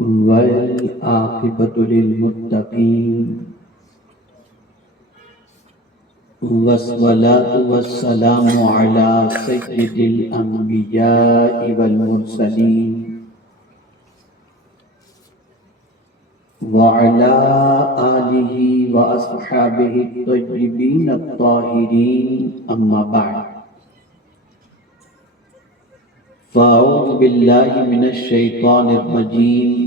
والعاقبۃ للمتقین والصلاة والسلام علی سید الانبیاء والمرسلین وعلی آلہ واصحابہ الطیبین الطاہرین اما بعد فاعوذ باللہ من الشیطان الرجیم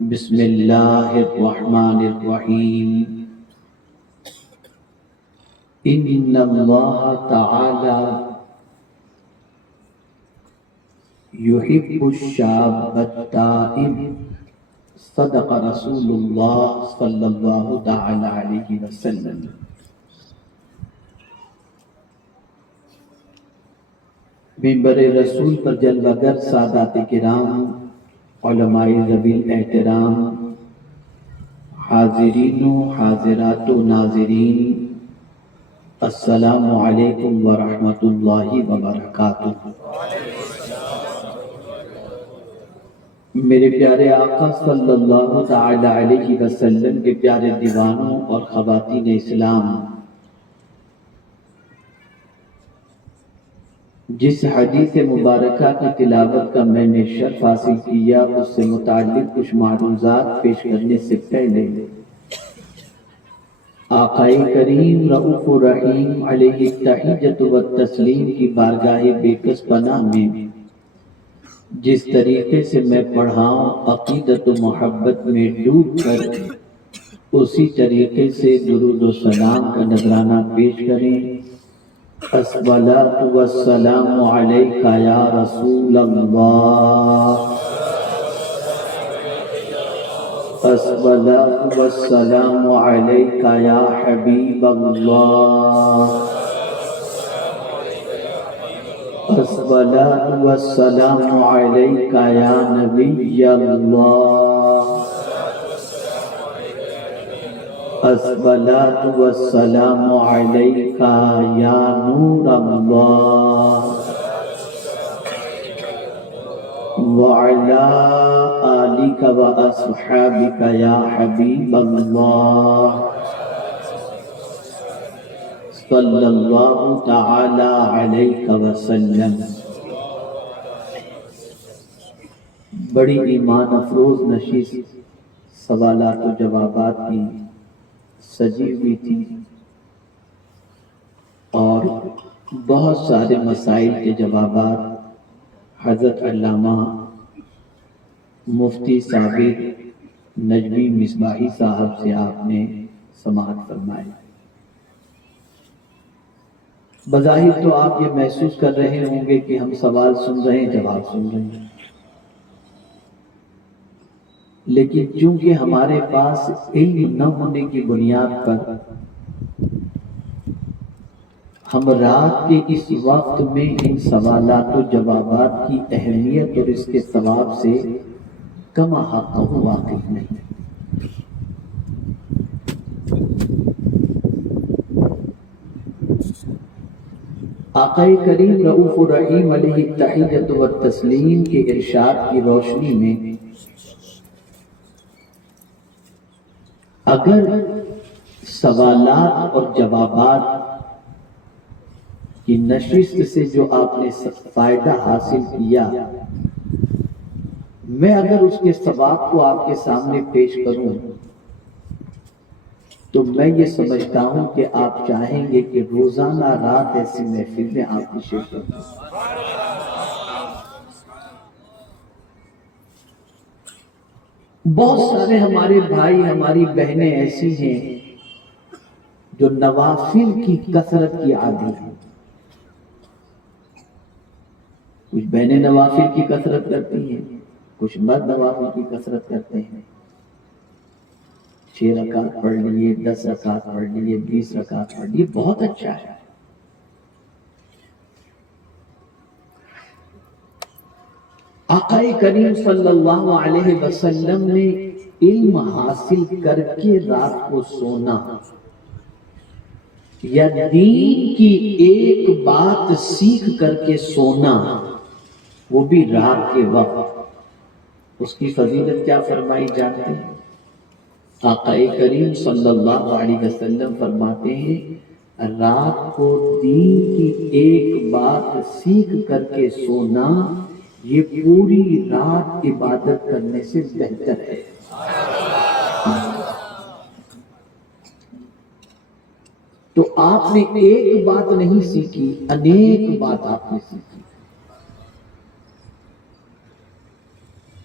بسم اللہ الرحمن الرحیم ان اللہ تعالی یحب الشاب التائب صدق رسول اللہ صلی اللہ تعالی علیہ وسلم۔ منبر رسول پر جلوہ گر سادات کرام، علماء ذوی الاحترام، حاضرین و حاضرات و ناظرین، السلام علیکم ورحمۃ اللہ وبرکاتہ۔ میرے پیارے آقا صلی اللہ تعالی علیہ وسلم کے پیارے دیوانوں اور خواتین اسلام، جس حدیث مبارکہ کی تلاوت کا میں نے شرف حاصل کیا، اس سے متعلق کچھ معروضات پیش کرنے سے پہلے آقائے کریم رؤوف الرحیم علیہ التحیۃ والتسلیم کی بارگاہ بے کس پناہ میں جس طریقے سے میں پڑھاؤں عقیدت و محبت میں ڈوب کر اسی طریقے سے درود و سلام کا نذرانہ پیش کریں۔ الصلاۃ والسلام علیک یا رسول اللہ، الصلاۃ والسلام علیک یا حبیب اللہ، الصلاۃ والسلام علیک یا نبی اللہ، الصلاۃ والسلام علیک یا نور اللہ، وعلی آلک واصحابک یا حبیب اللہ، صلی اللہ تعالی علیہ وسلم۔ بڑی ایمان افروز نشست سوالات و جوابات کی سجی ہوئی تھی اور بہت سارے مسائل کے جوابات حضرت علامہ مفتی ثابت نجمی مصباحی صاحب سے آپ نے سماعت فرمائی۔ بظاہر تو آپ یہ محسوس کر رہے ہوں گے کہ ہم سوال سن رہے ہیں، جواب سن رہے ہیں، لیکن چونکہ ہمارے پاس علم نہ ہونے کی بنیاد پر ہم رات کے اس وقت میں ان سوالات و جوابات کی اہمیت اور اس کے ثواب سے کم حق واقف نہیں۔ آقا کریم رؤوف الرحیم علیہ التحیۃ والتسلیم کے ارشاد کی روشنی میں اگر سوالات اور جوابات کی نشست سے جو آپ نے فائدہ حاصل کیا، میں اگر اس کے ثواب کو آپ کے سامنے پیش کروں تو میں یہ سمجھتا ہوں کہ آپ چاہیں گے کہ روزانہ رات ایسی محفل میں آپ کی شرکت ہو۔ بہت سارے ہمارے بھائی ہماری بہنیں ایسی ہیں جو نوافل کی کثرت کی عادی ہیں۔ کچھ بہنیں نوافل کی کثرت کرتی ہیں، کچھ مرد نوافل کی کثرت کرتے ہیں۔ 6 رکعت پڑھ لیے، 10 رکعت پڑھ لیے، 20 رکعت پڑھ لیے، بہت اچھا ہے۔ آقا کریم صلی اللہ علیہ وسلم نے علم حاصل کر کے رات کو سونا یا دین کی ایک بات سیکھ کر کے سونا، وہ بھی رات کے وقت، اس کی فضیلت کیا فرمائی جاتی ہے؟ آقا کریم صلی اللہ علیہ وسلم فرماتے ہیں رات کو دین کی ایک بات سیکھ کر کے سونا یہ پوری رات عبادت کرنے سے بہتر ہے۔ تو آپ نے ایک بات نہیں سیکھی، انیک بات آپ نے سیکھی،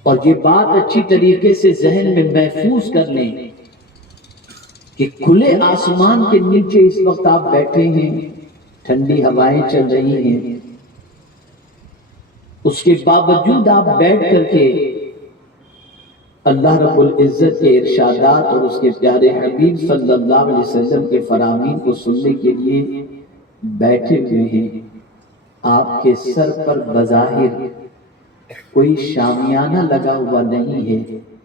اور یہ بات اچھی طریقے سے ذہن میں محفوظ کر لیں کہ کھلے آسمان کے نیچے اس وقت آپ بیٹھے ہیں، ٹھنڈی ہوائیں چل رہی ہیں، اس کے باوجود آپ بیٹھ کر کے اللہ رب العزت کے ارشادات اور اس کے پیارے حبیب صلی اللہ علیہ وسلم کے فرامین کو سننے کے لیے بیٹھے ہوئے ہیں۔ آپ کے سر پر بظاہر کوئی شامیانہ لگا ہوا نہیں ہے،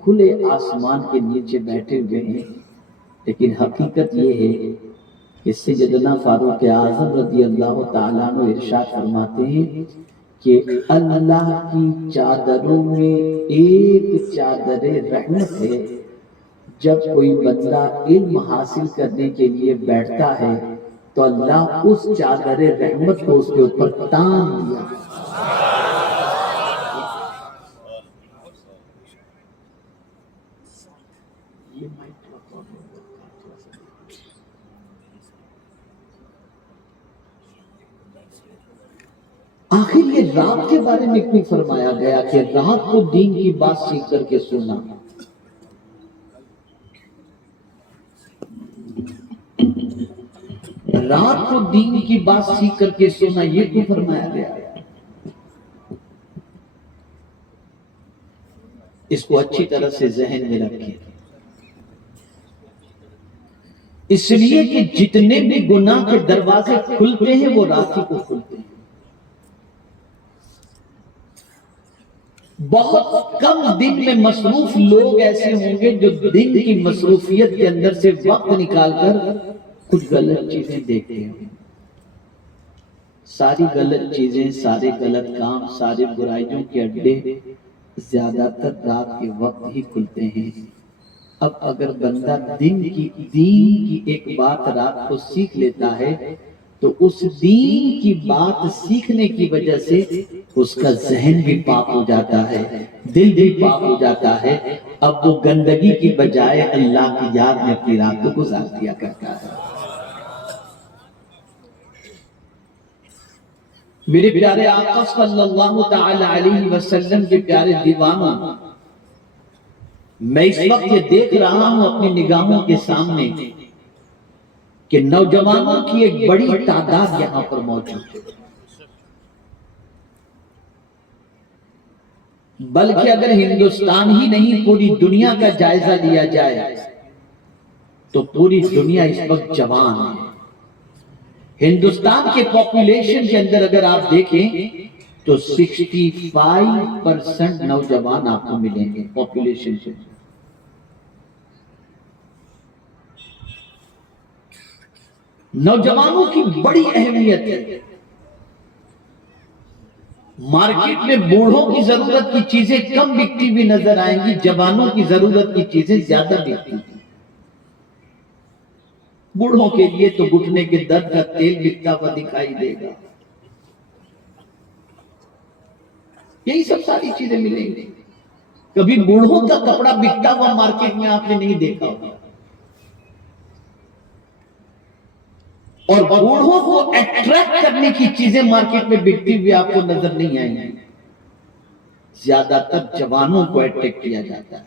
کھلے آسمان کے نیچے بیٹھے ہوئے ہیں، لیکن حقیقت یہ ہے کہ سیدنا فاروق اعظم رضی اللہ تعالیٰ عنہ ارشاد فرماتے ہیں کہ اللہ کی چادروں میں ایک چادر رحمت ہے، جب کوئی بندہ علم حاصل کرنے کے لیے بیٹھتا ہے تو اللہ اس چادر رحمت کو اس کے اوپر تان دیا۔ آخر یہ رات کے بارے میں کیوں فرمایا گیا کہ رات کو دین کی بات سیکھ کر کے سننا؟ رات کو دین کی بات سیکھ کر کے سننا یہ کیوں فرمایا گیا؟ اس کو اچھی طرح سے ذہن میں رکھیں، اس لیے کہ جتنے بھی گناہ کے دروازے کھلتے ہیں وہ رات ہی کو کھلتے ہیں۔ بہت کم دن میں مصروف لوگ ایسے ہوں گے جو دن کی مصروفیت کے اندر سے وقت نکال کر کچھ غلط چیزیں دیکھتے ہیں۔ ساری غلط چیزیں، سارے غلط کام، سارے برائیوں کے اڈے زیادہ تر رات کے وقت ہی کھلتے ہیں۔ اب اگر بندہ دین کی ایک بات رات کو سیکھ لیتا ہے تو اس دین کی بات سیکھنے کی وجہ سے اس کا ذہن بھی پاک ہو جاتا ہے، دل بھی پاک ہو جاتا ہے۔ اب وہ گندگی کی بجائے اللہ کی یاد میں اپنی رات کو گزار دیا کرتا ہے۔ میرے پیارے آقا صلی اللہ تعالی علیہ وسلم کے پیارے دیوانوں، میں اس وقت یہ دیکھ رہا ہوں اپنی نگاہوں کے سامنے کہ نوجوانوں کی ایک بڑی تعداد یہاں پر موجود ہے، بلکہ اگر ہندوستان ہی نہیں پوری دنیا کا جائزہ لیا جائے تو پوری دنیا اس وقت جوان ہے۔ ہندوستان کے پاپولیشن کے اندر اگر آپ دیکھیں تو 65% نوجوان آپ کو ملیں گے پاپولیشن سے۔ نوجوانوں کی بڑی اہمیت ہے۔ مارکیٹ میں بوڑھوں کی ضرورت کی چیزیں کم بکتی ہوئی نظر آئیں گی، جوانوں کی ضرورت کی چیزیں زیادہ بکتی ہیں۔ بوڑھوں کے لیے تو گھٹنے کے درد کا تیل بکتا ہوا دکھائی دے گا، یہی سب ساری چیزیں ملیں گی۔ کبھی بوڑھوں کا کپڑا بکتا ہوا مارکیٹ میں آپ نے نہیں دیکھا ہوگا، اور بوڑھوں کو اٹریکٹ کرنے کی چیزیں مارکیٹ میں بکتی ہوئی آپ کو نظر نہیں آئیں گی۔ زیادہ تر جوانوں کو اٹریکٹ کیا جاتا ہے،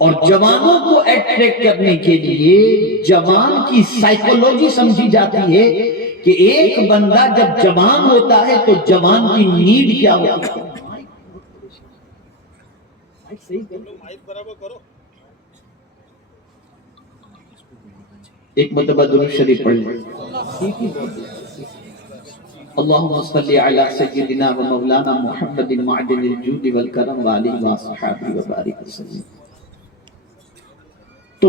اور جوانوں کو اٹریکٹ کرنے کے لیے جوان کی سائیکولوجی سمجھی جاتی ہے کہ ایک بندہ جب جوان ہوتا ہے تو جوان کی نیڈ کیا ہوتی ہے۔ ایک مرتبہ درود شریف پڑھ لیں۔ اللہم صلی علی سیدنا و مولانا محمد معدن الجود والکرم وآلہ وصحبہ وبارک وسلم۔ تو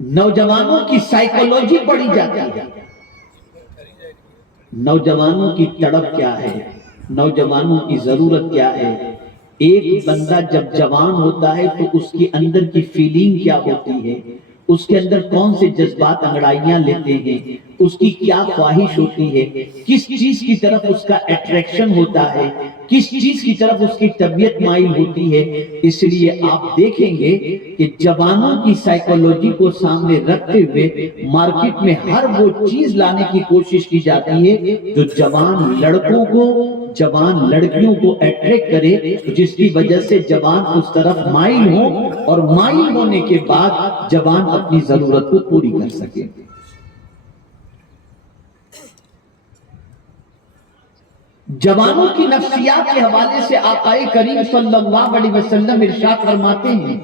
نوجوانوں کی سائیکولوجی پڑھی جاتی ہے، نوجوانوں کی تڑپ کیا ہے، نوجوانوں کی ضرورت کیا ہے؟ ایک بندہ جب جوان ہوتا ہے تو اس کے اندر کی فیلنگ کیا ہوتی ہے، اس کے اندر کون سے جذبات انگڑائیاں لیتے ہیں، اس کی کیا خواہش ہوتی ہے، کس چیز کی طرف اس کا اٹریکشن ہوتا ہے، کس چیز کی طرف اس کی طبیعت مائل ہوتی ہے۔ اس لیے آپ دیکھیں گے کہ جوانوں کی سائیکولوجی کو سامنے رکھتے ہوئے مارکیٹ میں ہر وہ چیز لانے کی کوشش کی جاتی ہے جو جوان لڑکوں کو، جوان لڑکیوں کو اٹریکٹ کرے، جس کی وجہ سے جوان اس طرف مائل ہو اور مائل ہونے کے بعد جوان اپنی ضرورت کو پوری کر سکے۔ جوانوں کی نفسیات کے حوالے سے آقا کریم صلی اللہ علیہ وسلم ارشاد فرماتے ہیں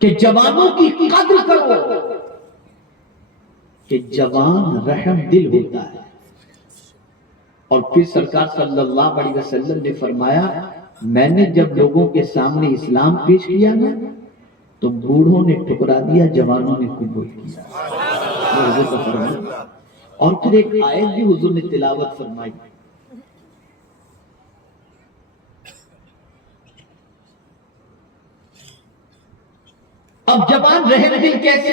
کہ جوانوں کی قدر کرو کہ جوان رحم دل ہوتا ہے۔ اور پھر سرکار صلی اللہ علیہ وسلم نے فرمایا، میں نے جب لوگوں کے سامنے اسلام پیش کیا نا تو بوڑھوں نے ٹھکرا دیا، جوانوں نے قبول کیا۔ اور پھر ایک آیت بھی حضور نے تلاوت فرمائی، اب جوان رحم دل کیسے؟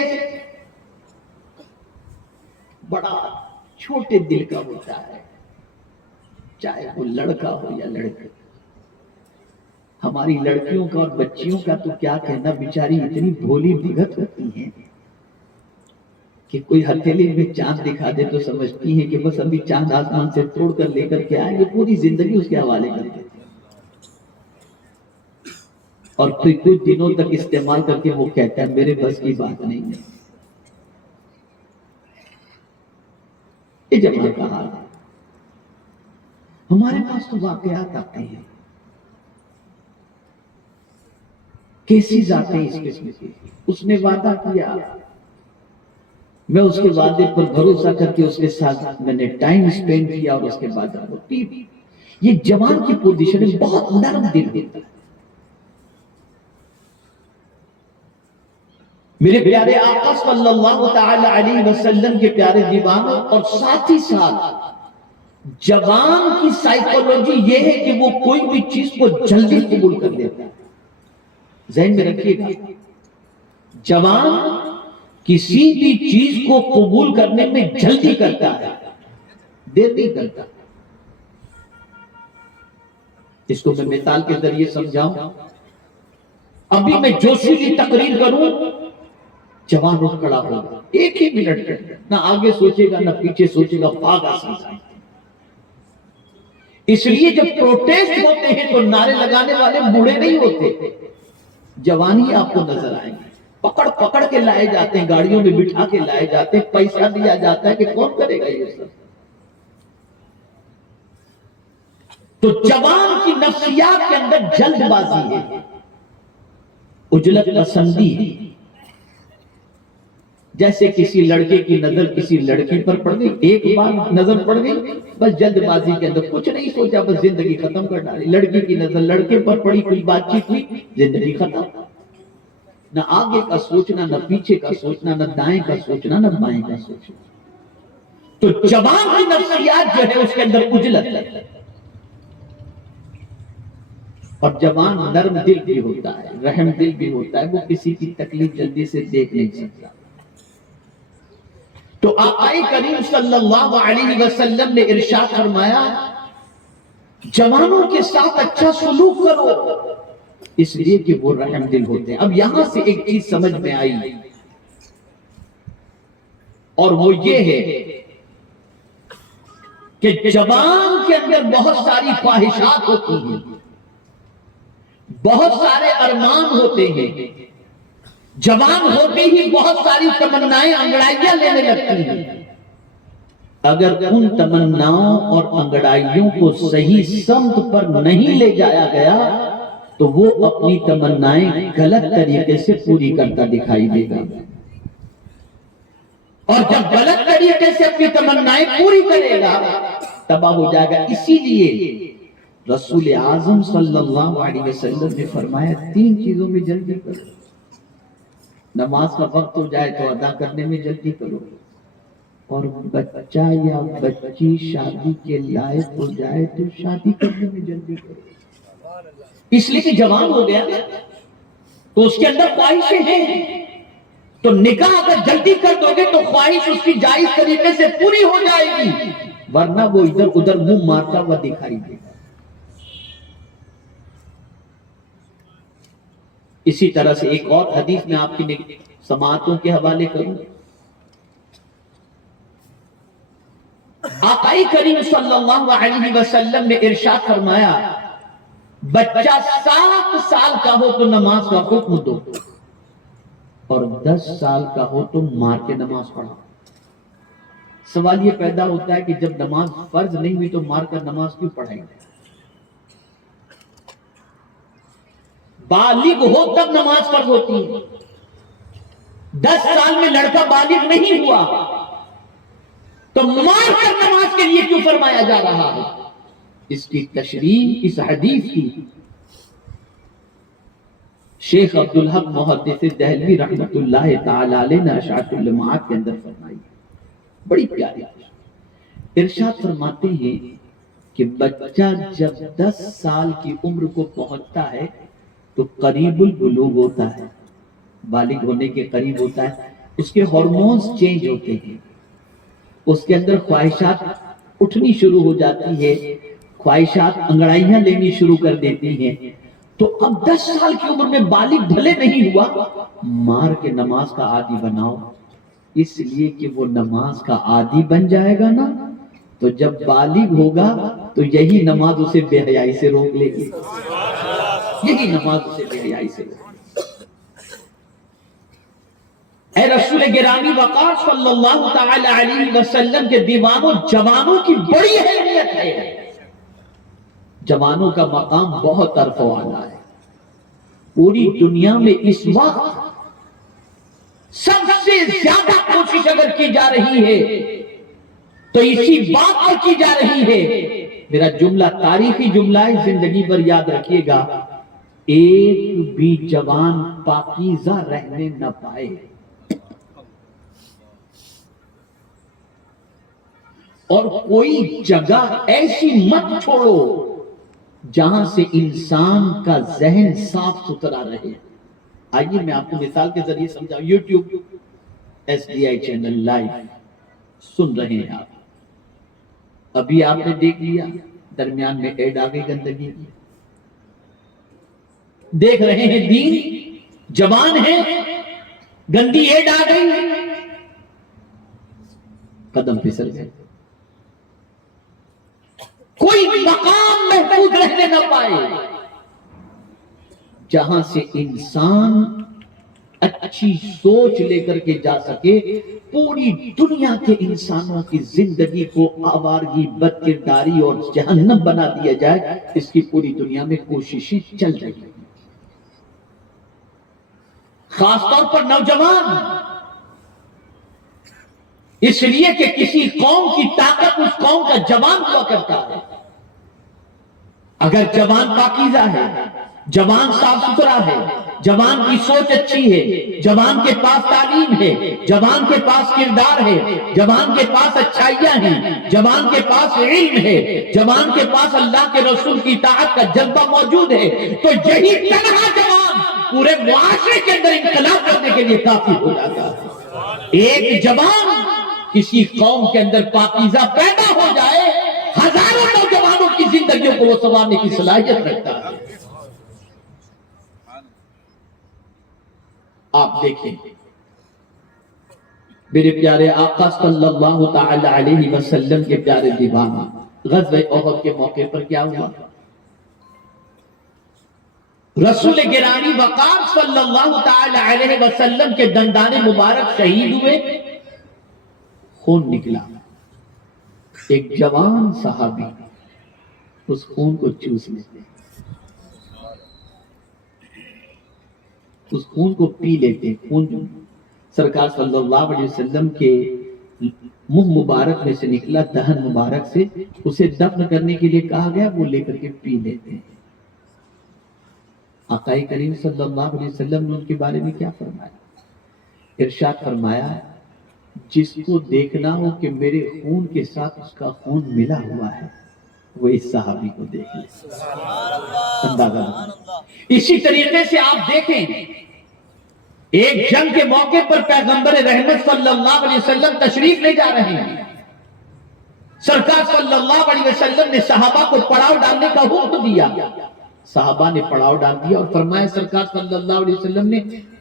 بڑا چھوٹے دل کا ہوتا ہے، چاہے وہ لڑکا ہو یا لڑکی۔ ہماری لڑکیوں کا اور بچیوں کا تو کیا کہنا، بیچاری اتنی بھولی بھگت ہوتی ہیں کہ کوئی ہتھیلی میں چاند دکھا دے تو سمجھتی ہیں کہ بس ابھی چاند آسمان سے توڑ کر لے کر کے آئیں گے، پوری زندگی اس کے حوالے کر دیتے ہیں، اور پھر کچھ دنوں تک استعمال کر کے وہ کہتا ہے میرے بس کی بات نہیں ہے۔ یہ جماعت کا حال ہے۔ ہمارے پاس تو واقعات آتے ہیں، کیسز آتے ہیں اس قسم کے، اس نے وعدہ کیا، میں اس کے وعدے پر بھروسہ کر کے اس کے ساتھ میں نے ٹائم سپینڈ کیا، اور اس کے بعد ہوتی۔ یہ جوان کی پوزیشن ہے، بہت نرم دل ہوتا ہے۔ میرے پیارے آقا صلی اللہ تعالی علیہ وسلم کے پیارے دیوانوں، اور ساتھ ہی ساتھ جوان کی سائیکولوجی یہ ہے کہ وہ کوئی بھی چیز کو جلدی قبول کر لیتا ہے۔ ذہن میں رکھیے گا، جوان کسی بھی چیز کو قبول کرنے میں جلدی کرتا ہے، دیر نہیں کرتا۔ اس کو میں مثال کے ذریعے سمجھاؤں، ابھی میں جوشیلی تقریر کروں، جوان اٹھ کھڑا ہوگا ایک ہی منٹ کے اندر، نہ آگے سوچے گا نہ پیچھے سوچے گا، بھاگا سمجھا۔ اس لیے جب پروٹیسٹ ہوتے ہیں تو نعرے لگانے والے بوڑھے نہیں ہوتے، جوان ہی آپ کو نظر آئیں گے، پکڑ پکڑ کے لائے جاتے ہیں، گاڑیوں میں بٹھا کے لائے جاتے ہیں، پیسہ دیا جاتا ہے کہ کون کرے گا یہ سب۔ تو جوان کی نفسیات کے اندر جلد بازی ہے، عجلت پسندی ہے۔ جیسے کسی لڑکے کی نظر کسی لڑکی پر پڑ گئی، ایک بار نظر پڑ گئی، بس جلد بازی کے اندر کچھ نہیں سوچا، بس زندگی ختم کر ڈالی۔ لڑکی کی نظر لڑکے پر پڑی، کوئی بات چیت ہوئی، زندگی ختم۔ نہ آگے کا سوچنا، نہ پیچھے کا سوچنا، نہ دائیں کا سوچنا، نہ بائیں کا سوچنا۔ تو جوان کی نفسیات جو ہے اس کے اندر عجلت ہے، اور جوان نرم دل بھی ہوتا ہے، رحم دل بھی ہوتا ہے، وہ کسی کی تکلیف جلدی سے دیکھ نہیں سکتا۔ تو آقا کریم صلی اللہ علیہ وسلم نے ارشاد فرمایا، جوانوں کے ساتھ اچھا سلوک کرو، اس لیے کہ وہ رحم دل ہوتے ہیں۔ اب یہاں سے ایک چیز سمجھ میں آئی، اور وہ یہ ہے کہ جوان کے اندر بہت ساری خواہشات ہوتی ہیں، بہت سارے ارمان ہوتے ہیں، جوان ہوتے ہی بہت ساری تمنائیں انگڑائیاں لینے لگتی ہیں۔ اگر ان تمناؤں اور انگڑائیوں کو صحیح سمت پر نہیں لے جایا گیا تو وہ اپنی تمنائیں غلط طریقے سے پوری کرتا دکھائی دے گا، اور جب غلط طریقے سے اپنی تمنائیں پوری کرے گا تباہ ہو جائے گا۔ اسی لیے رسول اعظم صلی اللہ علیہ وسلم نے فرمایا، 3 چیزوں میں جلدی کرو، نماز کا وقت ہو جائے تو ادا کرنے میں جلدی کرو، اور بچہ یا بچی شادی کے لائق ہو جائے تو شادی کرنے میں جلدی کرے، اس لیے کہ جوان ہو گیا تو اس کے اندر خواہشیں ہیں، تو نکاح اگر جلدی کر دو گے تو خواہش اس کی جائز طریقے سے پوری ہو جائے گی، ورنہ وہ ادھر ادھر منہ مارتا ہوا دکھائی دے گا۔ اسی طرح سے ایک اور حدیث میں آپ کی سماعتوں کے حوالے کروں، آقا کریم صلی اللہ علیہ وسلم نے ارشاد فرمایا، بچہ 7 سال کا ہو تو نماز کا حکم دو، اور 10 سال کا ہو تو مار کے نماز پڑھو۔ سوال یہ پیدا ہوتا ہے کہ جب نماز فرض نہیں ہوئی تو مار کر نماز کیوں پڑھائیں گے؟ بالغ ہو تب نماز فرض ہوتی ہے، 10 سال میں لڑکا بالغ نہیں ہوا تو مار کر نماز کے لیے کیوں فرمایا جا رہا ہے؟ اس کی تشریح اس حدیث کی شیخ عبدالحق محدث دہلوی رحمت اللہ تعالی علیہ نے اشاعت اللمعات کے اندر فرمائی، بڑی پیاری ارشاد فرماتے ہیں کہ بچہ جب 10 سال کی عمر کو پہنچتا ہے تو قریب البلوغ ہوتا ہے، بالغ ہونے کے قریب ہوتا ہے، اس کے ہارمونز چینج ہوتے ہیں، اس کے اندر خواہشات اٹھنی شروع ہو جاتی ہے، خواہشات انگڑائیاں لینی شروع کر دیتی ہیں، تو اب 10 سال کی عمر میں بالغ بھلے نہیں ہوا، مار کے نماز کا عادی بناؤ، اس لیے کہ وہ نماز کا عادی بن جائے گا نا، تو جب بالغ ہوگا تو یہی نماز اسے بے حیائی سے روک لے گی، یہی نماز اسے بے حیائی سے روک لے گی۔ اے رسول گرامی وقار صلی اللہ تعالی علیہ وسلم کے دیوانوں، جوانوں کی بڑی اہمیت ہے، جوانوں کا مقام بہت عرف والا ہے، پوری دنیا میں اس وقت سب سے زیادہ کوشش اگر کی جا رہی ہے تو اسی بات پر کی جا رہی ہے، میرا جملہ تاریخی جملہ ہے، زندگی پر یاد رکھیے گا، ایک بھی جوان پاکیزہ رہنے نہ پائے، اور کوئی جگہ ایسی مت چھوڑو جہاں سے انسان کا ذہن صاف ستھرا رہے۔ آئیے میں آپ کو مثال کے ذریعے سمجھاؤں، یوٹیوب SDI چینل لائیو سن رہے ہیں آپ، ابھی آپ نے دیکھ لیا درمیان میں ایڈ آگئی گندگی کی، دیکھ رہے ہیں دین جوان ہے، گندی ایڈ آ گئی، قدم پھسل گئے، کوئی مقام محفوظ رہنے نہ پائے جہاں سے انسان اچھی سوچ لے کر کے جا سکے، پوری دنیا کے انسانوں کی زندگی کو آوارگی، بدکرداری اور جہنم بنا دیا جائے، اس کی پوری دنیا میں کوششیں چل رہی ہیں، خاص طور پر نوجوان، اس لیے کہ کسی قوم کی طاقت اس قوم کا جوان ہوا کرتا ہے، اگر جوان پاکیزہ ہے، جوان صاف ستھرا ہے، جوان کی سوچ اچھی ہے، جوان کے پاس تعلیم ہے، جوان کے پاس کردار ہے، جوان کے پاس اچھائیاں ہیں، جوان کے پاس علم ہے، جوان کے پاس اللہ کے رسول کی اطاعت کا جذبہ موجود ہے، تو یہی تنہا جوان پورے معاشرے کے اندر انقلاب کرنے کے لیے کافی ہو جاتا ہے۔ ایک جوان کسی قوم کے اندر پاکیزہ پیدا ہو جائے، ہزاروں نوجوانوں کی زندگیوں کو وہ سنوارنے کی صلاحیت رکھتا ہے۔ آپ دیکھیں میرے پیارے آقا صلی اللہ تعالی علیہ وسلم کے پیارے دیوانہ، غزوہ احد کے موقع پر کیا ہوا؟ رسول گرامی وقار صلی اللہ تعالی علیہ وسلم کے دندان مبارک شہید ہوئے، خون نکلا، ایک جوان صحابی اس خون کو چوس لیتے، اس خون کو پی لیتے، خون جو سرکار صلی اللہ علیہ وسلم کے منہ مبارک میں سے نکلا، دہن مبارک سے، اسے دفن کرنے کے لیے کہا گیا، وہ لے کر کے پی لیتے ہیں۔ آقا کریم صلی اللہ علیہ وسلم نے ان کے بارے میں کیا فرمایا؟ ارشاد فرمایا، جس کو دیکھنا ہو کہ میرے خون کے ساتھ اس کا خون ملا ہوا ہے وہ اس صحابی کو دیکھ لے. اندازہ لگا. اسی طریقے سے آپ دیکھیں ایک جنگ کے موقع پر پیغمبر رحمت صلی اللہ علیہ وسلم تشریف لے جا رہے ہیں. سرکار صلی اللہ علیہ وسلم نے صحابہ کو پڑاؤ ڈالنے کا حکم دیا. صحابہ نے پڑاؤ ڈال دیا اور فرمایا سرکار صلی اللہ علیہ وسلم نے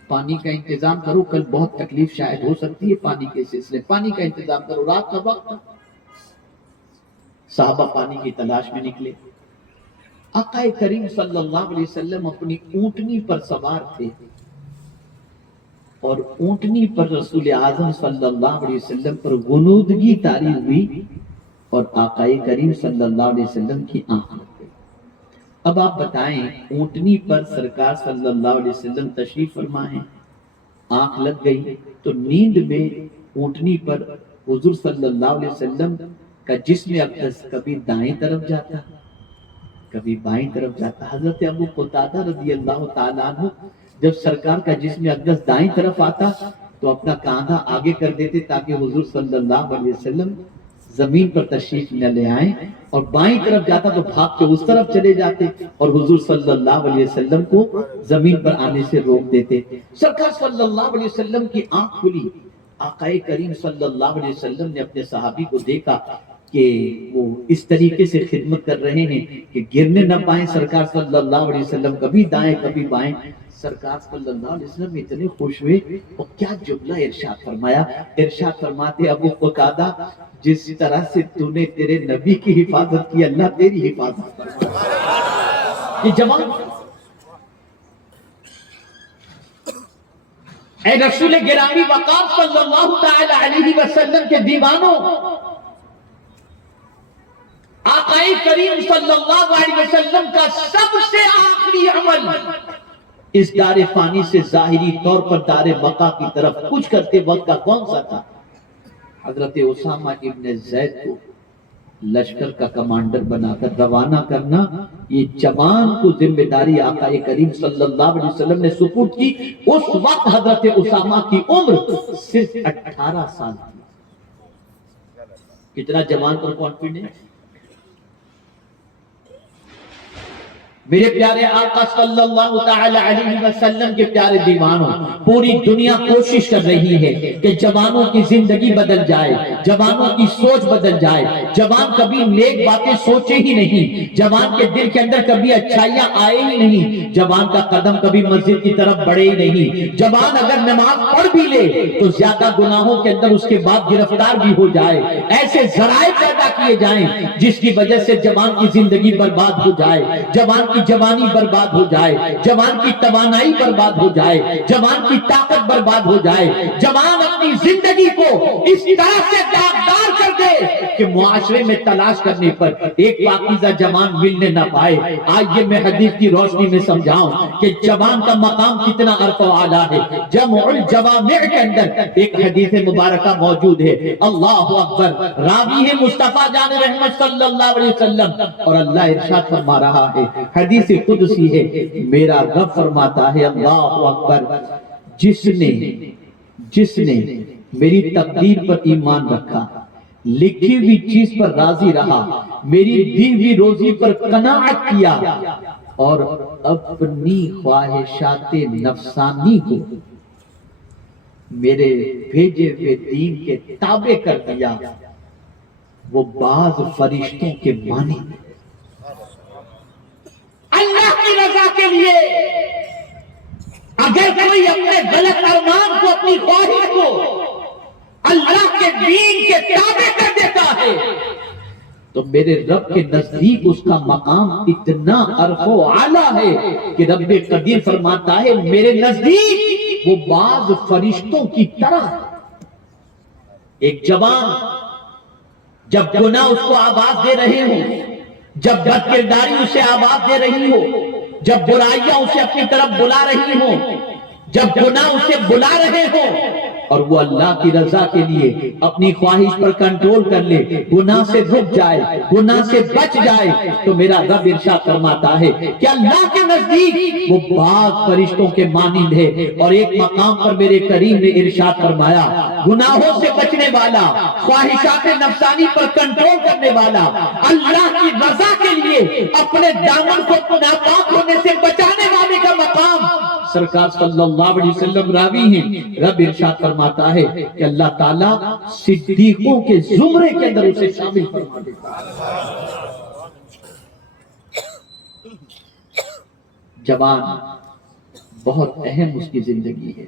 پانی کا انتظام کرو، کل بہت تکلیف شاید ہو سکتی ہے پانی کے سلسلے، پانی کا انتظام کرو، رات کا وقت. صحابہ پانی کی تلاش میں نکلے. آقا کریم صلی اللہ علیہ وسلم اپنی اونٹنی پر سوار تھے اور اونٹنی پر رسول اعظم صلی اللہ علیہ وسلم پر غنودگی طاری ہوئی اور آقا کریم صلی اللہ علیہ وسلم کی آنکھ لگ گئی. اب آپ بتائیں اونٹنی پر سرکار صلی اللہ علیہ وسلم تشریف فرما ہے، آنکھ لگ گئی تو نیند میں اونٹنی پر حضور صلی اللہ علیہ وسلم کا جسم اقدس کبھی دائیں طرف جاتا کبھی بائیں طرف جاتا. حضرت ابو قتادہ رضی اللہ تعالیٰ عنہ جب سرکار کا جسم اقدس دائیں طرف آتا تو اپنا کاندھا آگے کر دیتے تاکہ حضور صلی اللہ علیہ وسلم زمین پر تشریف نہ لے آئیں، اور بائیں طرف جاتا تو بھاگ کے اس طرف چلے جاتے اور حضور صلی اللہ علیہ وسلم کو زمین پر آنے سے روک دیتے. سرکار صلی اللہ علیہ وسلم کی آنکھ کھلی. آقا کریم صلی اللہ علیہ وسلم نے اپنے صحابی کو دیکھا کہ وہ اس طریقے سے خدمت کر رہے ہیں کہ گرنے نہ پائیں. سرکار صلی اللہ علیہ وسلم کبھی دائیں کبھی بائیں. سرکار صلی اللہ علیہ وسلم اتنے خوش ہوئے اور کیا جملہ ارشاد فرمایا. ارشاد فرماتے ابو قتادہ جس طرح سے تو نے تیرے نبی کی حفاظت کی اللہ تیری حفاظت فرمائے. یہ جوان اے رسول گرامی وقار صلی اللہ تعالی علیہ وسلم کے دیوانوں، آقا کریم صلی اللہ علیہ وسلم کا سب سے آخری عمل اس دار فانی سے ظاہری طور پر دار بقا کی طرف کچھ کرتے وقت کا کون سا تھا؟ حضرت اسامہ ابن زید کو لشکر کا کمانڈر بنا کر روانہ کرنا. یہ جوان کو ذمہ داری آقا کریم صلی اللہ علیہ وسلم نے سپرد کی. اس وقت حضرت اسامہ کی عمر صرف 18 سال تھی. کتنا جوان پر کانفیڈنس. میرے پیارے آقا صلی اللہ تعالی علیہ وسلم کے پیارے دیوانوں، پوری دنیا کوشش کر رہی ہے کہ جوانوں کی زندگی بدل جائے، جوانوں کی سوچ بدل جائے. جوان کبھی نیک باتیں سوچے ہی نہیں، جوان کے دل کے اندر کبھی اچھائیاں آئے ہی نہیں، جوان کا قدم کبھی مسجد کی طرف بڑھے ہی نہیں. جوان اگر نماز پڑھ بھی لے تو زیادہ گناہوں کے اندر اس کے بعد گرفتار بھی ہو جائے. ایسے ذرائع پیدا کیے جائیں جس کی وجہ سے جوان کی زندگی برباد ہو جائے، جوان کی جوانی برباد ہو جائے، جوان کی توانائی برباد ہو جائے، جوان کی طاقت برباد ہو جائے. جوان اپنی زندگی کو اس طرح سے داغدار کر دے کہ معاشرے میں تلاش کرنے پر ایک پاکیزہ جوان ملنے نہ پائے. آج یہ میں حدیث کی روشنی میں سمجھاؤں کہ جوان کا مقام کتنا عرف و اعلیٰ ہے. جمع الجوامع کے اندر ایک حدیث مبارکہ موجود ہے. اللہ اکبر. راوی ہے مصطفیٰ جان رحمت صلی اللہ علیہ وسلم اور اللہ ارشاد فرما رہا ہے، حدیث قدسی ہے، میرا رب فرماتا ہے اللہ اکبر، جس نے میری تقدیر پر ایمان رکھا، لکھی ہوئی چیز پر راضی رہا، میری دی ہوئی روزی پر قناعت کیا اور اپنی خواہشات نفسانی کو میرے بھیجے ہوئے دین کے تابع کر دیا، وہ بعض فرشتوں کے مانی اللہ کی رضا کے لیے اگر کوئی اپنے غلط ارمان کو، اپنی خواہش کو اللہ کے دین کے تابع کر دیتا ہے تو میرے رب کے نزدیک اس کا مقام اتنا عرف و اعلیٰ ہے کہ رب قدیر فرماتا ہے میرے نزدیک وہ بعض فرشتوں کی طرح. ایک جوان جب گناہ اس کو آواز دے رہے ہوں، جب بد کرداری اسے آواز دے رہی ہو، جب برائیاں اسے اپنی طرف بلا رہی ہوں، جب گناہ اسے بلا رہے ہوں اور وہ اللہ کی رضا کے لیے اپنی خواہش پر کنٹرول کر لے، گناہ سے رک جائے، گناہ سے بچ جائے، تو میرا رب ارشاد فرماتا ہے کہ اللہ کے نزدیک وہ بعض فرشتوں کے مانند ہے۔ اور ایک مقام پر میرے کریم نے ارشاد فرمایا، گناہوں سے بچنے والا، خواہشات نفسانی پر کنٹرول کرنے والا، اللہ کی رضا کے لیے اپنے دامن کو ناپاک ہونے سے بچانے والے کا مقام سرکار صلی اللہ علیہ وسلم راوی ہیں۔ رب ارشاد فرماتا ہے کہ اللہ تعالیٰ صدیقوں کے زمرے کے اندر اسے شامل فرما دیتا ہے۔ جوان بہت اہم اس کی زندگی ہے،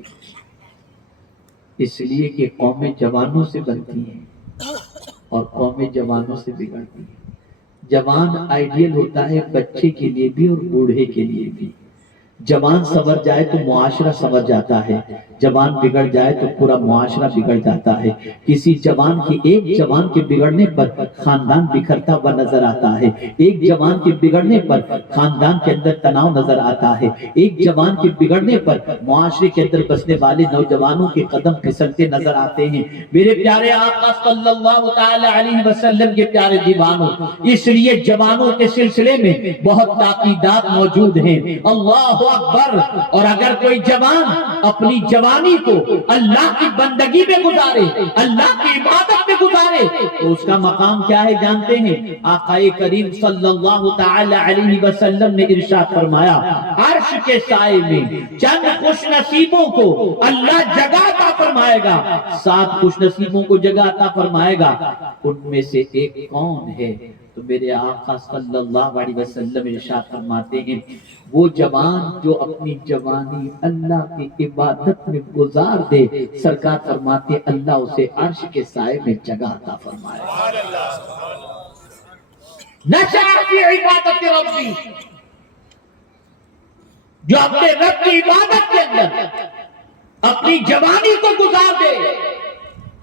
اس لیے کہ قومیں جوانوں سے بنتی ہیں اور قومیں جوانوں سے بگڑتی ہیں۔ جوان آئیڈیل ہوتا ہے بچے کے لیے بھی اور بوڑھے کے لیے بھی۔ جوان سنور جائے تو معاشرہ سنور جاتا ہے، جوان بگڑ جائے تو پورا معاشرہ بگڑ جاتا ہے۔ کسی جوان کی ایک جوان کے بگڑنے پر خاندان بکھرتا ہوا نظر آتا ہے، ایک جوان کے بگڑنے پر خاندان کے اندر تناؤ نظر آتا ہے، ایک جوان کے بگڑنے پر معاشرے کے اندر بسنے والے نوجوانوں کے قدم پھسلتے نظر آتے ہیں۔ میرے پیارے آقا صلی اللہ تعالی علیہ وسلم کے پیارے دیوانوں، اس لیے جوانوں کے سلسلے میں بہت تاکیدات موجود ہیں۔ اللہ اکبر۔ اور اگر کوئی جوان اپنی جوانی کو اللہ کی بندگی میں گزارے، اللہ کی عبادت میں گزارے، تو اس کا مقام کیا ہے جانتے ہیں؟ آقا کریم صلی اللہ تعالی علیہ وسلم نے ارشاد فرمایا، عرش کے سائے میں چند خوش نصیبوں کو اللہ جگہ عطا فرمائے گا، 7 خوش نصیبوں کو جگہ عطا فرمائے گا، ان میں سے ایک کون ہے؟ تو میرے آقا صلی اللہ علیہ وسلم ارشاد فرماتے ہیں، وہ جوان جو اپنی جوانی اللہ کی عبادت میں گزار دے، سرکار فرماتے اللہ اسے عرش کے سائے میں جگہ عطا فرمائے۔ نشأ فی عبادت ربی، جو اپنے رب کی عبادت کے اندر اپنی جوانی کو گزار دے،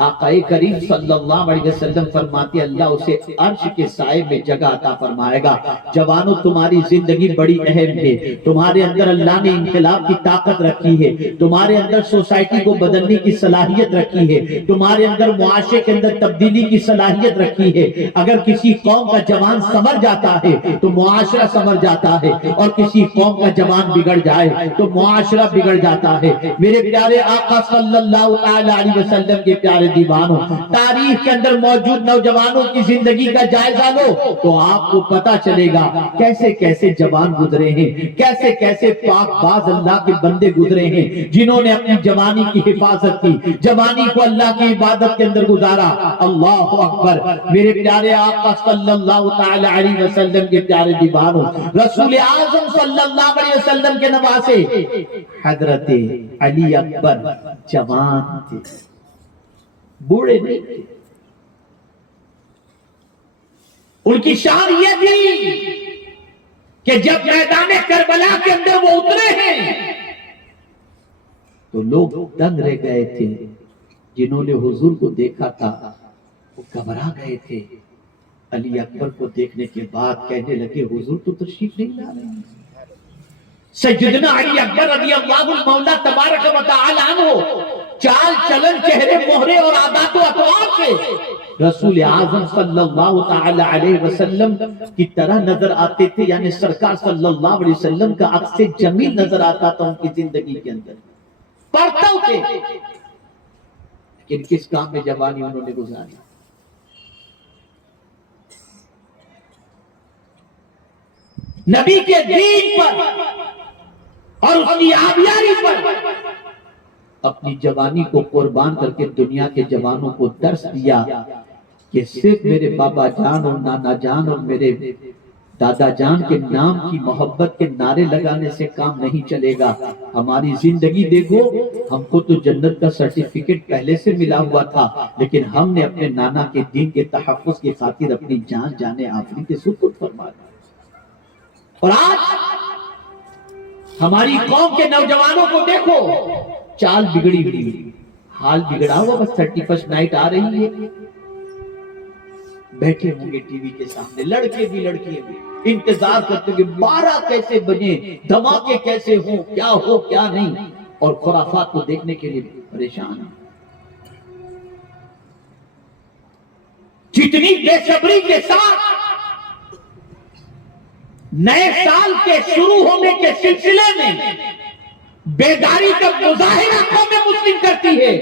آقا کریم صلی اللہ علیہ وسلم فرماتے اللہ اسے عرش کے سائے میں جگہ عطا فرمائے گا۔ جوانوں، تمہاری زندگی بڑی اہم ہے، تمہارے اندر اللہ نے انقلاب کی طاقت رکھی ہے، تمہارے اندر سوسائٹی کو بدلنے کی صلاحیت رکھی ہے، تمہارے اندر معاشرے کے اندر تبدیلی کی صلاحیت رکھی ہے۔ اگر کسی قوم کا جوان سنور جاتا ہے تو معاشرہ سنور جاتا ہے، اور کسی قوم کا جوان بگڑ جائے تو معاشرہ بگڑ جاتا ہے۔ میرے پیارے آقا صلی اللہ تعالی علیہ وسلم کے پیارے دیوانوں، تاریخ کے اندر موجود نوجوانوں کی زندگی کا جائزہ لو تو آپ کو پتا چلے گا کیسے کیسے جوان گزرے ہیں، کیسے کیسے پاک باز اللہ کے بندے گزرے ہیں، جنہوں نے اپنی جوانی کی حفاظت کی، جوانی کو اللہ کی عبادت کے اندر گزارا۔ اللہ اکبر۔ میرے پیارے آقا صلی اللہ تعالی علیہ وسلم کے پیارے دیوانوں، رسول اعظم صلی اللہ علیہ وسلم کے نواسے حضرت علی اکبر جوان تھے، بوڑھے نہیں تھے۔ ان کی شان یہ تھی کہ جب میدان کربلا کے اندر وہ اترے ہیں تو لوگ دنگ رہ گئے تھے، جنہوں نے حضور کو دیکھا تھا وہ گھبرا گئے تھے۔ علی اکبر کو دیکھنے کے بعد کہنے لگے حضور تو تشریف نہیں لا رہے ہیں۔ سیدنا علی اکبر رضی اللہ المولا تبارک و تعالی عنہ چال چلن، چہرے مہرے اور عادات و اطوار سے رسول اعظم صلی اللہ تعالی علیہ وسلم کی طرح نظر آتے تھے، یعنی سرکار صلی اللہ علیہ وسلم کا عکس جمیل نظر آتا تھا ان کی زندگی کے اندر، پڑھتا تھے، لیکن کس کام میں جوانی انہوں نے گزاری؟ نبی کے دین پر اور اس کی آبیاری پر اپنی جوانی کو قربان کر کے دنیا کے جوانوں کو درس دیا کہ صرف میرے بابا جان اور نانا جان اور میرے دادا جان کے نام کی محبت کے نعرے لگانے سے کام نہیں چلے گا۔ ہماری زندگی دیکھو، ہم کو تو جنت کا سرٹیفکیٹ پہلے سے ملا ہوا تھا، لیکن ہم نے اپنے نانا کے دین کے تحفظ کی خاطر اپنی جان جانے آفری کے سپرد فرما دی۔ اور آج ہماری قوم کے نوجوانوں کو دیکھو، چال بگڑی ہوئی، حال بگڑا ہوا، بس 31 نائٹ آ رہی ہے، بیٹھے ہوں گے ٹی وی کے سامنے، لڑکے بھی لڑکیاں بھی انتظار کرتے ہیں کہ 12 کیسے بجے، دھماکے کیسے ہوں، کیا ہو کیا نہیں، اور خرافات کو دیکھنے کے لیے پریشان ہیں۔ کتنی بے صبری کے ساتھ نئے سال کے شروع ہونے کے سلسلے میں بیداری کا مظاہرہ قوم مسلم کرتی ہے.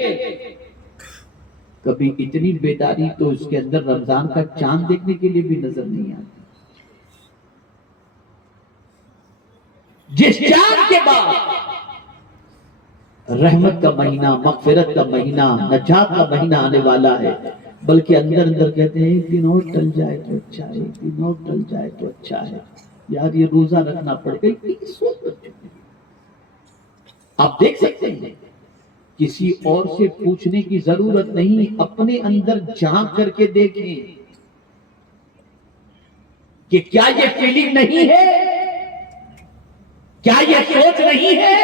کبھی اتنی بیداری تو اس کے اندر رمضان کا چاند دیکھنے کے لیے بھی نظر نہیں آتی. جس چاند کے بعد رحمت کا مہینہ، مغفرت کا مہینہ، نجات کا مہینہ آنے والا ہے، بلکہ اندر اندر کہتے ہیں ایک دن اور ٹل جائے تو اچھا ہے، ایک دن اور ٹل جائے تو اچھا ہے. یار یہ روزہ رکھنا پڑے گا. آپ دیکھ سکتے ہیں کسی اور سے پوچھنے کی ضرورت نہیں، اپنے اندر جھانک کر کے دیکھیں کہ کیا یہ فیلنگ نہیں ہے، کیا یہ سوچ نہیں ہے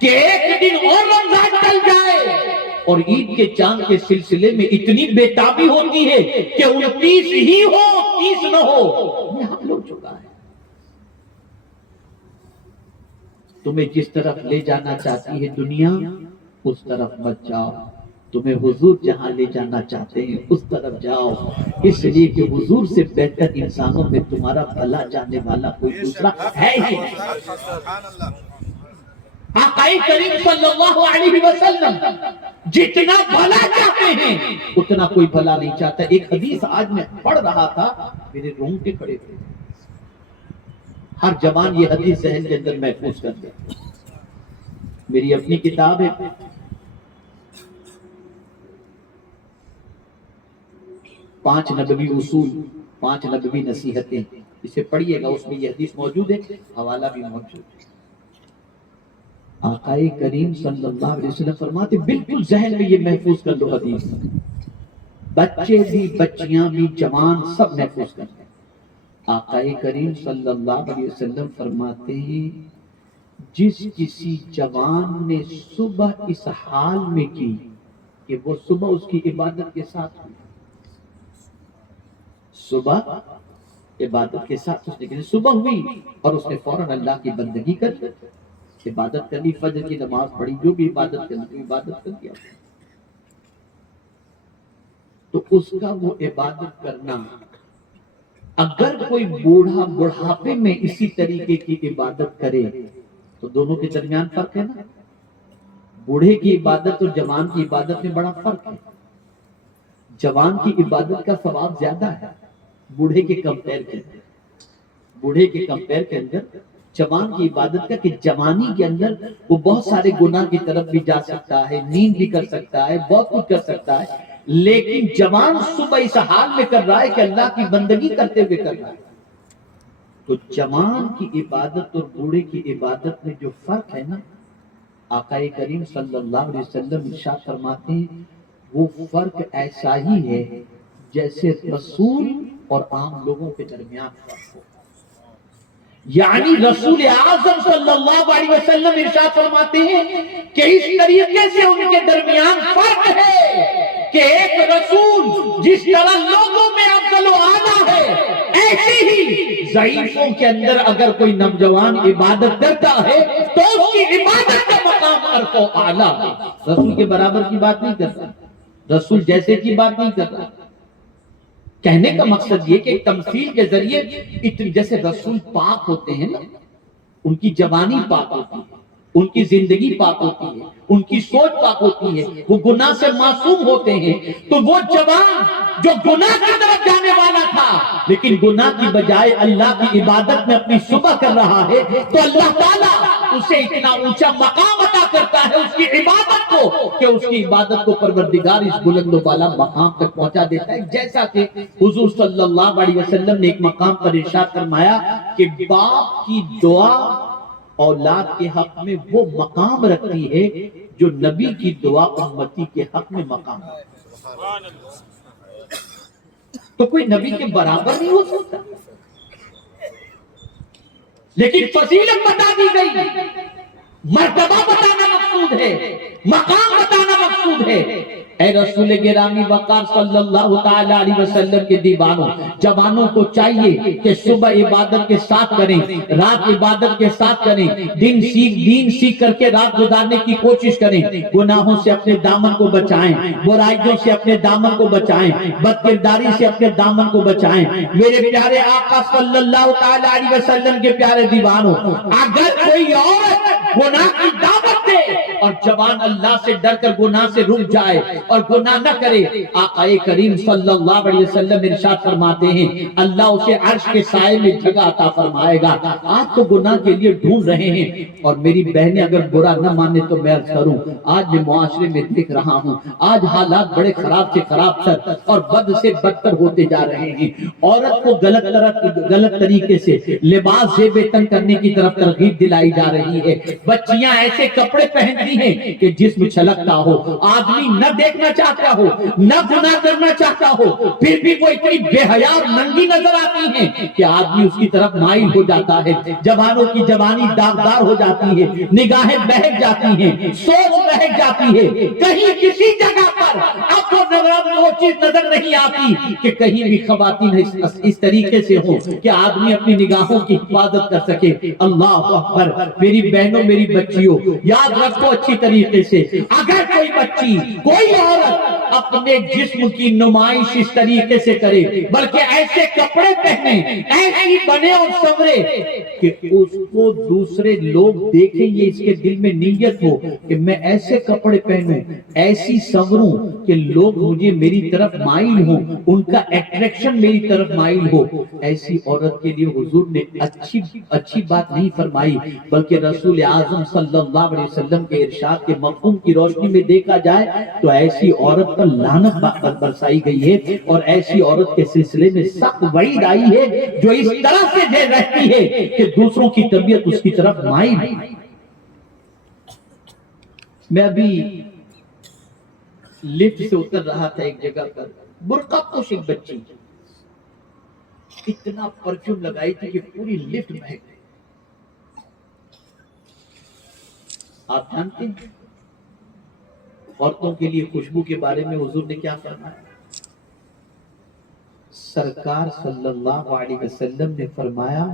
کہ ایک دن اور رمضان ٹل جائے. اور عید کے چاند کے سلسلے میں اتنی بےتابی ہوتی ہے کہ 29 ہی ہو، 30 نہ ہو. یہ ہم لوگ چکا ہے. تمہیں جس طرف لے جانا چاہتی ہے دنیا اس طرف مت جاؤ. تمہیں حضور جہاں لے جانا چاہتے ہیں اس طرف جاؤ، اس لیے کہ حضور سے بہتر انسانوں میں تمہارا بھلا جاننے والا کوئی دوسرا ہے ہی نہیں. آقا کریم صلی اللہ علیہ وسلم جتنا بھلا چاہتے ہیں اتنا کوئی بھلا نہیں چاہتا. ایک حدیث آج میں پڑھ رہا تھا، میرے رونگٹے کھڑے تھے. ہر جوان یہ حدیث ذہن کے اندر محفوظ کر دے. میری اپنی کتاب ہے، 5 نبوی اصول، 5 نبوی نصیحتیں. اسے پڑھیے گا، اس میں یہ حدیث موجود ہے، حوالہ بھی موجود ہے. آقا کریم صلی اللہ علیہ وسلم فرماتے بالکل ذہن میں یہ محفوظ کر لو حدیث. بچے بھی، بچیاں بھی، جوان سب محفوظ کر لیں. آقا کریم صلی اللہ علیہ وسلم فرماتے ہیں جس کسی جوان نے صبح اس حال میں کی کہ وہ صبح اس کی عبادت کے ساتھ ہوئی، صبح عبادت کے ساتھ اس نے صبح ہوئی اور اس نے فوراً اللہ کی بندگی کر لی، عبادت کر لی، فجر کی نماز پڑھی، جو بھی عبادت کرنی عبادت کر دیا، تو اس کا وہ عبادت کرنا. اگر کوئی بوڑھا بڑھاپے میں اسی طریقے کی عبادت کرے تو دونوں کے درمیان فرق ہے نا. بوڑھے کی عبادت اور جوان کی عبادت میں بڑا فرق ہے. جوان کی عبادت کا ثواب زیادہ ہے بوڑھے کے کمپیر کے اندر. بوڑھے کے کمپیر کے اندر جوان کی عبادت کا، کہ جوانی کے اندر وہ بہت سارے گناہ کی طرف بھی جا سکتا ہے، نیند بھی کر سکتا ہے، بہت کچھ کر سکتا ہے، لیکن جوان صبح اس حال میں کر رہا ہے کہ اللہ کی بندگی کرتے ہوئے کر رہا ہے. تو جوان کی عبادت اور بوڑھے کی عبادت میں جو فرق ہے نا، آقا کریم صلی اللہ علیہ وسلم ارشاد فرماتے ہیں وہ فرق ایسا ہی ہے جیسے رسول اور عام لوگوں کے درمیان فرق ہو. یعنی رسول اعظم صلی اللہ علیہ وسلم ارشاد فرماتے ہیں کہ اس طریقے سے ان کے درمیان فرق ہے کہ ایک رسول جس طرح لوگوں میں افضل و اعلیٰ ہے، ایسے ہی ضعیفوں کے اندر اگر کوئی نوجوان عبادت کرتا ہے تو اس کی عبادت کا مقام ارفع و اعلیٰ ہے. رسول کے برابر کی بات نہیں کرتا، رسول جیسے کی بات نہیں کرتا. کہنے کا مقصد یہ کہ تمثیل کے ذریعے اتنی، جیسے رسول پاک ہوتے ہیں نا، ان کی زبانی پاک ہوتی ہے، ان کی زندگی پاک ہوتی ہے، ان کی سوچ پاک ہوتی ہے، وہ گناہ سے معصوم ہوتے ہیں. تو وہ جوان جو گناہ کی طرف جانے والا تھا لیکن گناہ کی بجائے اللہ کی عبادت میں اپنی صبح کر رہا ہے، تو اللہ تعالیٰ اسے اتنا اونچا مقام عطا کرتا ہے اس کی عبادت کو کہ اس کی عبادت کو پروردگار اس بلند و بالا مقام تک پہنچا دیتا ہے. جیسا کہ حضور صلی اللہ علیہ وسلم نے ایک مقام پر ارشاد فرمایا کہ باپ کی دعا اولاد کے حق میں وہ مقام رکھتی ہے جو نبی کی دعا امتی کے حق میں مقام ہے. تو کوئی نبی کے برابر نہیں ہو سکتا، لیکن فضیلت بتا دی گئی، مرتبہ بتانا مقصود ہے، مقام بتانا مقصود ہے. اے رسول گرامی وقار صلی اللہ تعالی علیہ وسلم کے دیوانوں، جوانوں کو چاہیے کہ صبح عبادت کے ساتھ کریں، رات عبادت کے ساتھ کریں، دین سیکھ کر کے رات گزارنے کی کوشش کریں، گناہوں سے اپنے دامن کو بچائیں، برائیوں سے اپنے دامن کو بچائیں، بدکرداری سے اپنے دامن کو بچائیں۔ میرے پیارے آقا صلی اللہ تعالی علیہ وسلم کے پیارے دیوانوں، اگر کوئی عورت گناہ کی دعوت دے اور جوان اللہ سے ڈر کر گناہ سے رک جائے اور گناہ نہ کرے، آقا کریم صلی اللہ علیہ وسلم ارشاد فرماتے ہیں اللہ اسے عرش کے سائے میں جگہ عطا فرمائے گا۔ آپ تو گناہ کے لیے ڈھونڈ رہے ہیں، اور میری بہنیں اگر برا نہ مانے تو میں عرض کروں، آج میں معاشرے میں دیکھ رہا ہوں، آج حالات بڑے خراب سے خراب تر اور بد سے بدتر ہوتے جا رہے ہیں۔ عورت کو غلط طریقے سے لباس زیب تن کرنے کی طرف ترغیب دلائی جا رہی ہے۔ بچیاں ایسے کپڑے پہنتی ہیں کہ جسم چھلکتا ہو، آدمی نہ دیکھنا چاہتا ہو، نہ گناہ کرنا چاہتا ہو، پھر بھی وہ اتنی بے حیا اور ننگی نظر آتی ہیں کہ آدمی اس کی طرف مائل ہو جاتا ہے۔ جوانوں کی جوانی داغدار ہو جاتی ہے، نگاہیں بہک جاتی ہیں، سوچ بہک جاتی ہے، کہیں کسی جگہ پر اب وہ چیز نظر نہیں آتی کہ کہیں بھی خواتین اس طریقے سے ہوں کہ آدمی اپنی نگاہوں کی حفاظت کر سکے۔ اللہ اکبر، میری بہنوں، میری بچیوں، یاد رکھو اچھی طریقے سے، اگر کوئی بچی، کوئی عورت اپنے جسم کی نمائش اس طریقے سے کرے، بلکہ ایسے کپڑے پہنے، ایسی بنے اور سنورے کہ اس کو دوسرے لوگ دیکھیں، یہ اس کے دل میں نیت ہو کہ میں ایسے کپڑے پہنوں، ایسی سنوروں کہ لوگ مجھے میری طرف مائل ہوں، ان کا اٹریکشن میری طرف مائل ہو، ایسی عورت کے لیے حضور نے اچھی بات نہیں فرمائی، بلکہ رسول اعظم صلی اللہ علیہ وسلم کے ارشاد کے مفہوم کی روشنی میں دیکھا جائے تو ایسی عورت پر لعنت برسائی گئی ہے، اور ایسی عورت کے سلسلے میں سخت وعید آئی ہے جو اس طرح سے رہتی ہے کہ دوسروں کی طبیعت اس کی طرف مائل ہے۔ میں ابھی لفٹ سے اتر رہا تھا ایک جگہ پر، برقع پوش ایک بچی اتنا پرفیوم لگائی تھی کہ پوری لفٹ مہک گئی۔ آپ جانتے ہیں عورتوں کے لیے خوشبو کے بارے میں حضور نے کیا فرمایا؟ سرکار صلی اللہ علیہ وسلم نے فرمایا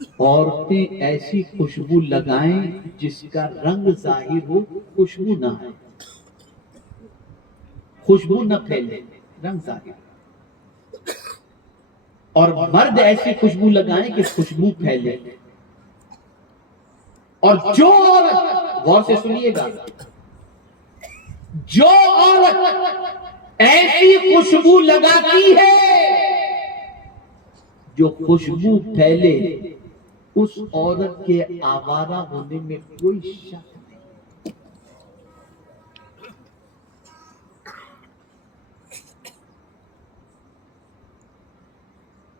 عورتیں ایسی خوشبو لگائیں جس کا رنگ ظاہر ہو، خوشبو نہ ہے، خوشبو نہ پھیلے، رنگ ظاہر، اور مرد ایسی خوشبو لگائیں کہ خوشبو پھیلے۔ اور جو عورت، غور سے سنیے گا، جو عورت ایسی خوشبو لگاتی ہے جو خوشبو پھیلے، اس عورت کے آوارہ ہونے میں کوئی شک نہیں۔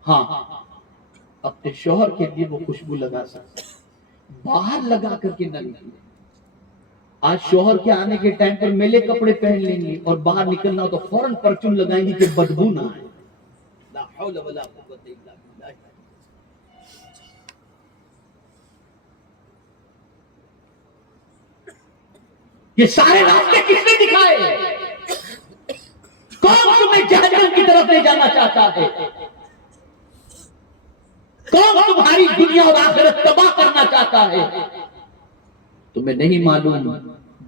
ہاں، اپنے شوہر کے لیے وہ خوشبو لگا سکتے، باہر لگا کر کے نہ نکلے۔ آج شوہر کے آنے کے ٹائم پر میلے کپڑے پہن لیں گے اور باہر نکلنا ہو تو فوراً پرفیوم لگائیں گے کہ بدبو نہ آئے۔ لا حول ولا قوت الا باللہ۔ یہ سارے راستے کس نے دکھائے؟ کون تمہیں جہنم کی طرف لے جانا چاہتا ہے؟ کون تمہاری دنیا اور آخرت تباہ کرنا چاہتا ہے؟ تمہیں نہیں معلوم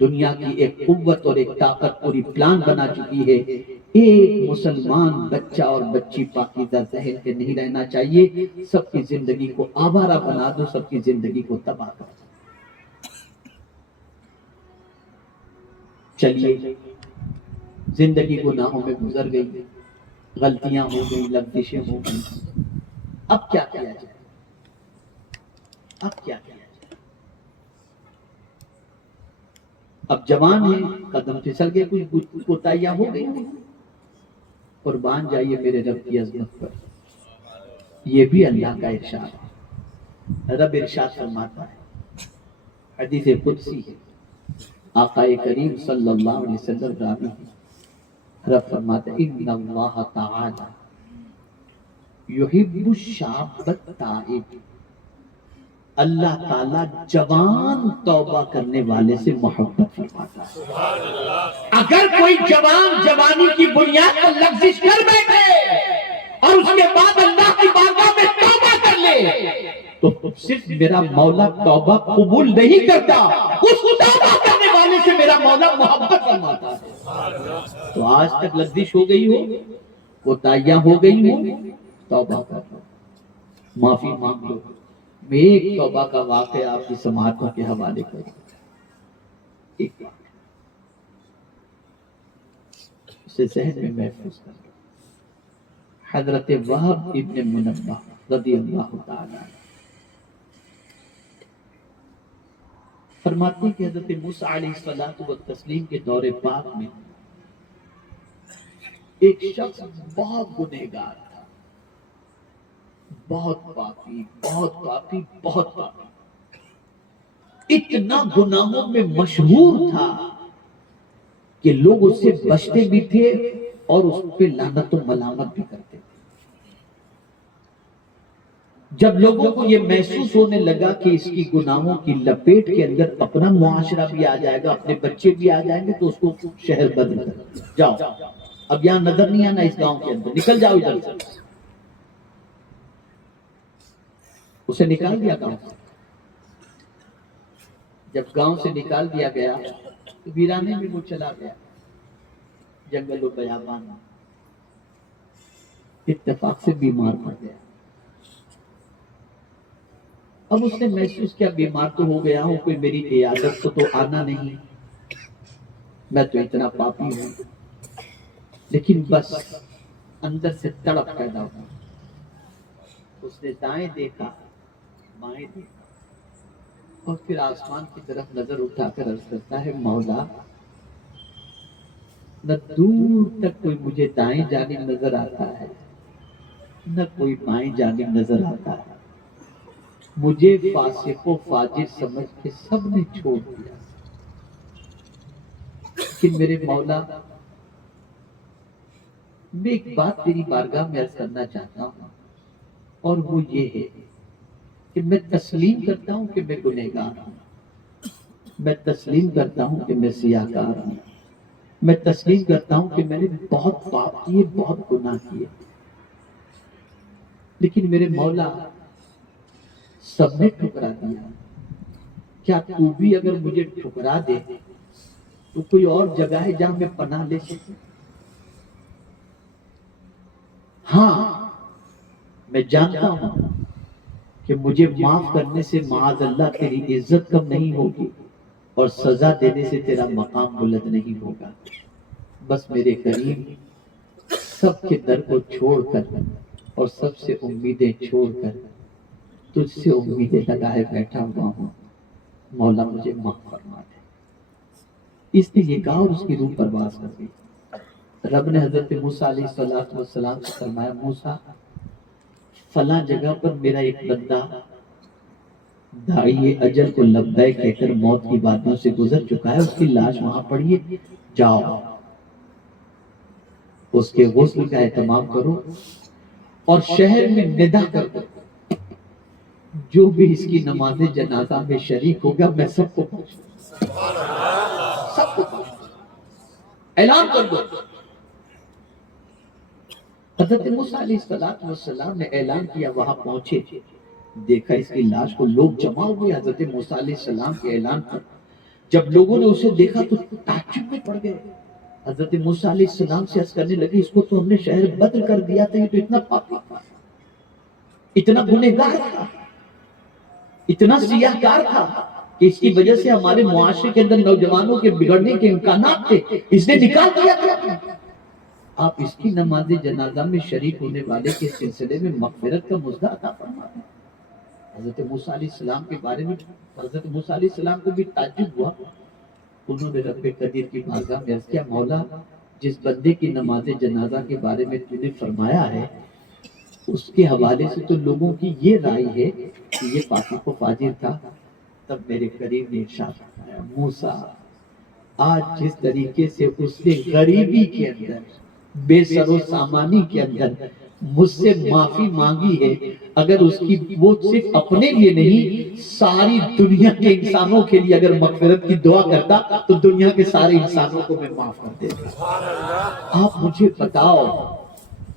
دنیا کی ایک قوت اور ایک طاقت پوری پلان بنا چکی ہے۔ ایک مسلمان بچہ اور بچی پاکیزہ ذہن کے نہیں رہنا چاہیے، سب کی زندگی کو آوارہ بنا دو، سب کی زندگی کو تباہ کر دو۔ چلیے، زندگی گناہوں میں گزر گئی، غلطیاں ہو گئی، لغزشیں ہو گئی، اب کیا کیا جائے؟ اب کیا کیا جائے؟ اب جوان ہیں، قدم پھسل کے کچھ کوتاہیاں ہو گئی، قربان جائیے میرے رب کی عظمت پر۔ یہ بھی اللہ کا ارشاد ہے۔ رب ارشاد فرماتا ہے، حدیث قدسی ہے، آقا کریم صلی اللہ علیہ وسلم راوی ہے، رب فرماتا ہے ان اللہ تعالی یحب الشاب التائب اللہ تعالیٰ جوان توبہ کرنے والے سے محبت فرماتا ہے۔ اگر کوئی جوان جوانی کی بنیاد پر لغزش کر بیٹھے اور اس کے بعد اللہ کی بارگاہ میں توبہ کر لے تو صرف میرا مولا توبہ قبول نہیں کرتا، اس توبہ کرنے والے سے میرا مولا محبت فرماتا ہے۔ تو آج تک لغزش ہو گئی ہو، کوتاہیاں ہو گئی ہو، توبہ کر لو، معافی مانگ لو۔ میں ایک توبہ کا واقعہ آپ کی سماعتوں کے حوالے کروں، ایک واقعہ اسے ذہن میں محفوظ کر لو۔ حضرت وہب ابن منبہ رضی اللہ تعالی عنہ فرماتے ہیں کہ حضرت موسیٰ علیہ الصلوۃ والتسلیم کے دور پاک میں ایک شخص بہت گنہگار تھا، بہت پاپی، بہت پاپی، بہت پاپی، اتنا گناہوں میں مشہور تھا کہ لوگ اس سے بچتے بھی تھے اور اس پہ لعنت و ملامت بھی کرتے تھے۔ جب لوگوں کو یہ محسوس ہونے لگا کہ اس کی گناہوں کی لپیٹ کے اندر اپنا معاشرہ بھی آ جائے گا، اپنے بچے بھی آ جائیں گے، تو اس کو شہر بدل کر جاؤ، اب یہاں نظر نہیں آنا، اس گاؤں کے اندر نکل جاؤ ادھر سے۔ اسے نکال دیا گاؤں سے۔ جب گاؤں سے نکال دیا گیا تو ویرانے میں وہ چلا گیا، جنگل و بیابان، اتفاق سے بیمار پڑ گیا۔ اب اس نے محسوس کیا بیمار تو ہو گیا ہوں، کوئی میری عیادت کو تو آنا نہیں، میں تو اتنا پاپی ہوں، لیکن بس اندر سے تڑپ پیدا ہوا۔ اس نے دائیں دیکھا، بائیں دیکھا، اور پھر آسمان کی طرف نظر اٹھا کر عرض کرتا ہے، مولا نہ دور تک کوئی مجھے دائیں جانب نظر آتا ہے، نہ کوئی بائیں جانب نظر آتا ہے، مجھے فاسق و فاجر سمجھ کے سب نے چھوڑ دیا، لیکن میرے مولا میں ایک بات تیری بارگاہ میں عرض کرنا چاہتا ہوں، اور وہ یہ ہے کہ میں تسلیم کرتا ہوں کہ میں گنہگار ہوں، میں تسلیم کرتا ہوں کہ میں سیاہکار ہوں، میں تسلیم کرتا ہوں کہ میں نے بہت پاپ کیے، بہت گناہ کیے، لیکن میرے مولا سب نے ٹھکرا دیا، کیا تو بھی اگر مجھے ٹھکرا دے تو کوئی اور جگہ ہے جہاں میں پناہ لے سکوں؟ ہاں میں جانتا ہوں کہ مجھے معاف کرنے سے معاذ اللہ تیری عزت کم نہیں ہوگی اور سزا دینے سے تیرا مقام بلند نہیں ہوگا، بس میرے کریم سب کے در کو چھوڑ کر اور سب سے امیدیں چھوڑ کر تجھ سے امیدیں لگائے بیٹھا ہوا ہوں، مولا مجھے معاف فرما دے۔ اس نے یہ کہا اور اس کی روح پرواز کر گئی۔ رب نے حضرت موسیٰ علیہ السلام سے فرمایا، موسیٰ فلاں جگہ پر میرا ایک بندہ داعی اجل کو لبیک کہہ کر موت کی وادیوں سے گزر چکا ہے، اس کی لاش وہاں پڑی ہے، جاؤ اس کے غسل کا اہتمام کرو اور شہر میں ندا کر دو، جو بھی اس کی نماز جنازہ میں شریک ہوگا میں سب کو سب کو اعلان کر دو۔ حضرت موسیٰ علیہ السلام نے اعلان کیا، وہاں پہنچے، دیکھا اس کی لاش کو، لوگ جمع ہوئے حضرت موسیٰ علیہ السلام کے اعلان پر۔ جب لوگوں نے اسے دیکھا تو تعجب میں پڑ گئے، حضرت موسیٰ علیہ السلام سے عرض کرنے لگے، اس کو تو ہم نے شہر بدر کر دیا تھا، یہ تو اتنا پاپی تھا، اتنا گنہگار تھا، اتنا سیاہکار تھا کہ اس کی وجہ سے ہمارے معاشرے کے اندر نوجوانوں کے بگڑنے کے امکانات تھے، اس نے نکال دیا تھا۔ آپ اس کی نماز جنازہ میں شریک ہونے والے کے سلسلے میں مغفرت کا مژدہ عطا فرما دیں۔ حضرت موسیٰ علیہ السلام کے بارے میں حضرت موسیٰ علیہ السلام کو بھی تعجب ہوا، انہوں نے رب قدیر کی بارگاہ میں عرض کیا، مولا جس بندے کی نماز جنازہ کے بارے میں تو نے فرمایا ہے، اس کے حوالے سے تو لوگوں کی یہ رائے ہے کہ یہ فاسق و فاجر تھا۔ تب میرے کریم نے ارشاد فرمایا، موسیٰ آج جس طریقے سے اس نے غریبی کے اندر، بے سر و سامانی کے اندر مجھ سے معافی مانگی ہے، اگر اس کی وہ صرف اپنے لیے نہیں ساری دنیا کے انسانوں کے لیے اگر مغفرت کی دعا کرتا تو دنیا کے سارے انسانوں کو میں معاف کر دیتا۔ آپ مجھے بتاؤ،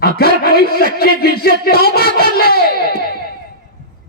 اگر کوئی سچے دل سے توبہ کر لے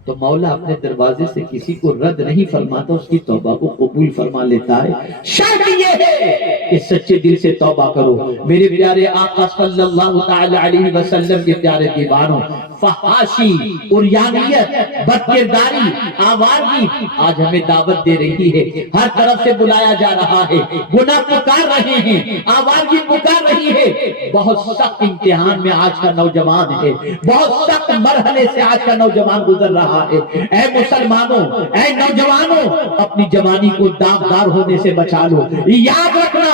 تو مولا اپنے دروازے سے کسی کو رد نہیں فرماتا، اس کی توبہ کو قبول فرما لیتا ہے۔ شرط یہ ہے کہ سچے دل سے توبہ کرو۔ میرے پیارے آقا صلی اللہ تعالی علیہ وسلم کے پیارے دیوانوں، فحاشی، عریانیت، بدکرداری، آوارگی آج ہمیں دعوت دے رہی ہے، ہر طرف سے بلایا جا رہا ہے، گناہ پکار رہے ہیں، آوارگی پکار رہی ہے۔ بہت سخت امتحان میں آج کا نوجوان ہے، بہت سخت مرحلے سے آج کا نوجوان گزر رہا ہے۔ اے مسلمانوں، اے نوجوانوں، اپنی جوانی کو داغدار ہونے سے بچا لو۔ یاد رکھنا،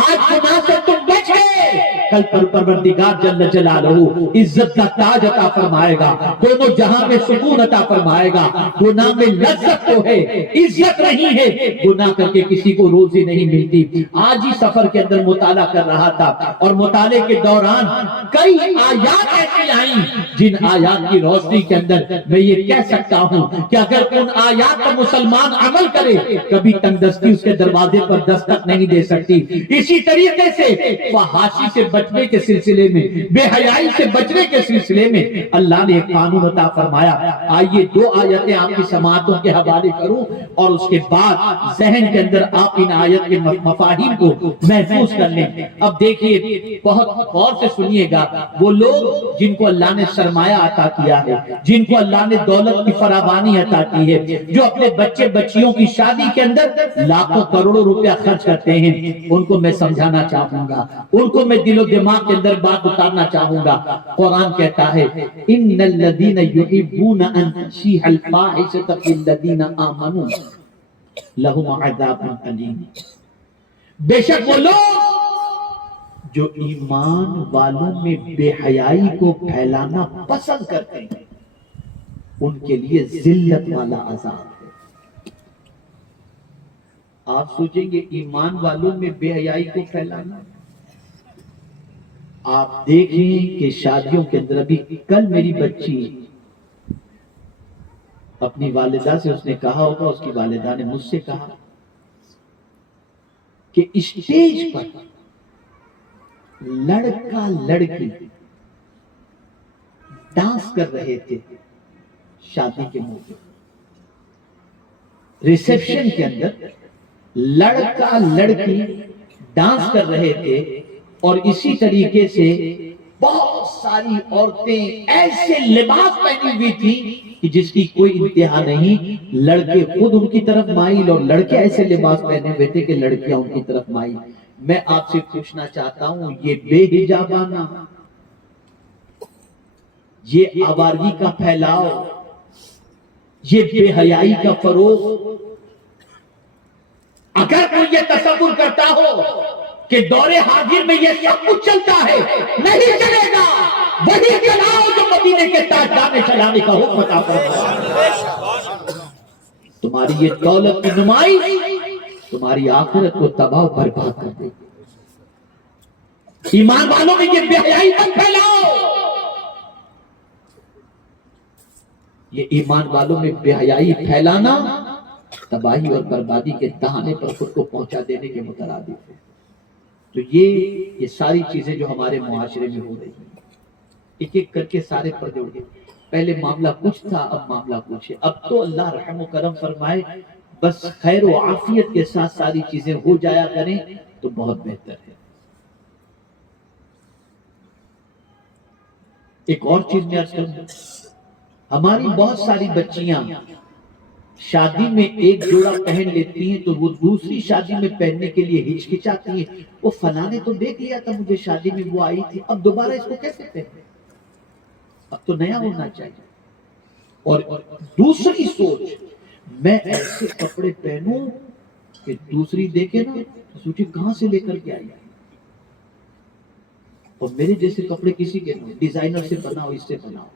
آج گناہ سے تم بچ گئے، کل پر پروردگار جل جلالہ عزت کا تاج عطا فرمائے گا، دونوں جہاں میں سکون عطا فرمائے گا۔ گناہ میں لذت تو ہے، عزت نہیں ہے، گناہ کر کے کسی کو روزی نہیں ملتی۔ آج ہی سفر کے اندر مطالعہ کر رہا تھا اور مطالعے کے دوران کئی آیات ایسی آئیں جن آیات کی روشنی کے اندر میں یہ کہہ سکتا ہوں کہ اگر ان آیات پر مسلمان عمل کرے کبھی تنگدستی اس کے دروازے پر دستک نہیں دے سکتی۔ اسی طریقے سے فحاشی سے بچنے کے سلسلے میں، بے حیائی سے بچنے کے سلسلے میں اللہ نے ایک قانون عطا فرمایا۔ آئیے دو آیتیں آپ کی سماعتوں کے حوالے کروں اور اس کے بعد ذہن کے اندر آپ ان آیت کے مفاہیم کو محفوظ کر لیں۔ اب دیکھیے، بہت غور سے سنیے گا، وہ لوگ جن کو اللہ نے سرمایہ عطا کیا ہے، جن کو اللہ نے دولت کی فراوانی عطا کی ہے، جو اپنے بچے بچیوں کی شادی کے اندر لاکھوں کروڑوں روپیہ خرچ کرتے ہیں، ان کو میں سمجھانا چاہوں گا، ان کو میں دل و دماغ کے اندر بات اتارنا چاہوں گا۔ قرآن کہتا ہے ان الذین یحبون ان تشیع الفاحشۃ فی الذین آمنوا لہم عذاب الیم۔ بے شک وہ لوگ جو ایمان والوں میں بے حیائی کو پھیلانا پسند کرتے ہیں ان کے لیے ذلت والا عذاب ہے۔ آپ سوچیں گے ایمان والوں میں بے حیائی کو پھیلانا، آپ دیکھیں کہ شادیوں کے اندر ابھی کل میری بچی اپنی والدہ سے اس نے کہا ہوگا، اس کی والدہ نے مجھ سے کہا کہ اسٹیج پر لڑکا لڑکی ڈانس کر رہے تھے شادی کے موقع، ریسیپشن کے اندر لڑکا لڑکی ڈانس کر رہے تھے اور اسی طریقے سے بہت ساری عورتیں ایسے لباس پہنی ہوئی تھی کہ جس کی کوئی انتہا نہیں، لڑکے خود ان کی طرف مائل اور لڑکے ایسے لباس پہنے ہوئے تھے کہ لڑکیاں ان کی طرف مائل۔ میں آپ سے پوچھنا چاہتا ہوں، یہ بے حجابانہ، یہ آوارگی کا پھیلاؤ، یہ بے حیائی کا فروغ، اگر کوئی یہ تصور کرتا ہو کہ دور حاضر میں یہ سب کچھ چلتا ہے، نہیں چلے گا۔ وہی چلاؤ جو مدینے کے تاجدار نے چلانے کا حکم عطا فرمایا۔ تمہاری یہ دولت کی نمائش تمہاری آخرت کو تباہ و برباد کر دے گی۔ ایمان والوں میں یہ بے حیائی مت پھیلاؤ، یہ ایمان والوں میں بے حیائی پھیلانا تباہی اور بربادی کے دہانے پر خود کو پہنچا دینے کے مترادف ہے۔ تو یہ ساری چیزیں جو ہمارے معاشرے میں ہو رہی ہیں، ایک ایک کر کے سارے پردے اڑ گئے۔ پہلے معاملہ کچھ تھا، اب معاملہ کچھ ہے۔ اب تو اللہ رحم و کرم فرمائے، بس خیر و عافیت کے ساتھ ساری چیزیں ہو جایا کریں تو بہت بہتر ہے۔ ایک اور چیز میں عرض کروں، ہماری بہت ساری بچیاں شادی میں ایک جوڑا پہن لیتی ہیں تو وہ دوسری شادی میں پہننے کے لیے ہچکچاتی ہیں، وہ فلاں نے تو دیکھ لیا تھا مجھے شادی میں وہ آئی تھی، اب دوبارہ اس کو کیسے پہنے، اب تو نیا ہونا چاہیے۔ اور دوسری سوچ، میں ایسے کپڑے پہنوں کہ دوسری دیکھے نا تو سوچے کہاں سے لے کر کے آئی، اور میرے جیسے کپڑے کسی کے نہ، ڈیزائنر سے بناؤ، اس سے بناؤ۔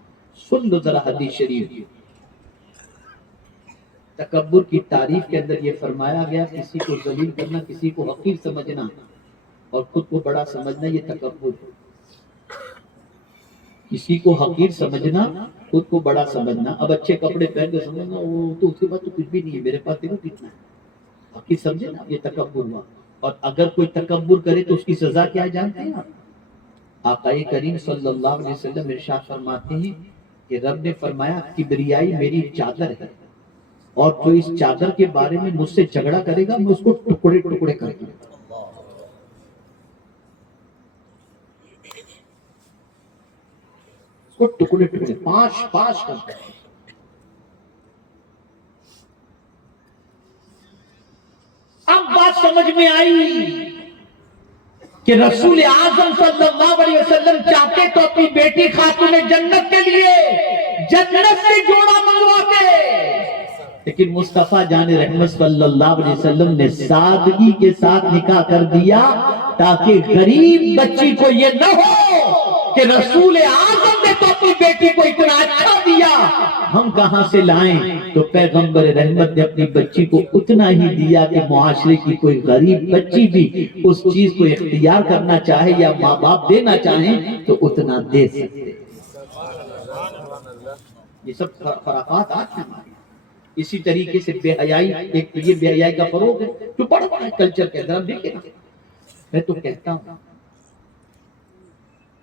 سن لو ذرا حدیث شریف، تکبر کی تعریف کے اندر یہ فرمایا گیا، کسی کو ذلیل کرنا، کسی کو حقیر سمجھنا اور خود کو بڑا سمجھنا، یہ تکبر ہے۔ کسی کو حقیر سمجھنا خود کو بڑا سمجھنا. اب اچھے کپڑے پہن کے سمجھنا وہ تو اس کے بعد تو کچھ بھی نہیں ہے, میرے پاس دیکھو کتنا ہے. حقیر سمجھے نا, یہ تکبر ہوا. اور اگر کوئی تکبر کرے تو اس کی سزا کیا ہے جانتے ہیں آپ؟ آقا کریم صلی اللہ علیہ وسلم ارشاد فرماتے ہیں کہ رب نے فرمایا کبریائی میری چادر ہے, اور جو اس چادر کے بارے میں مجھ سے جھگڑا کرے گا میں اس کو ٹکڑے ٹکڑے کر دوں گا. اس کو ٹکڑے ٹکڑے پانچ پانچ کرتے ہیں. اب بات سمجھ میں آئی کہ رسول اعظم صلی اللہ علیہ وسلم چاہتے تو اپنی بیٹی خاتون جنت کے لیے جنت سے جوڑا منگواتے, لیکن مصطفیٰ جان رحمت صلی اللہ علیہ وسلم نے سادگی کے ساتھ نکاح کر دیا تاکہ غریب بچی کو یہ نہ ہو کہ رسول اعظم نے تو اپنی بیٹی کو اتنا اچھا دیا, ہم کہاں سے لائیں. تو پیغمبر رحمت نے اپنی بچی کو اتنا ہی دیا کہ معاشرے کی کوئی غریب بچی بھی اس چیز کو اختیار کرنا چاہے یا ماں باپ دینا چاہیں تو اتنا دے سکتے. یہ سب خرافات آج ہیں. اسی طریقے سے بے حیائی, ایک یہ بے حیائی کا فروغ ہے جو بڑا بڑا کلچر کے اندر. دیکھیں میں تو کہتا ہوں,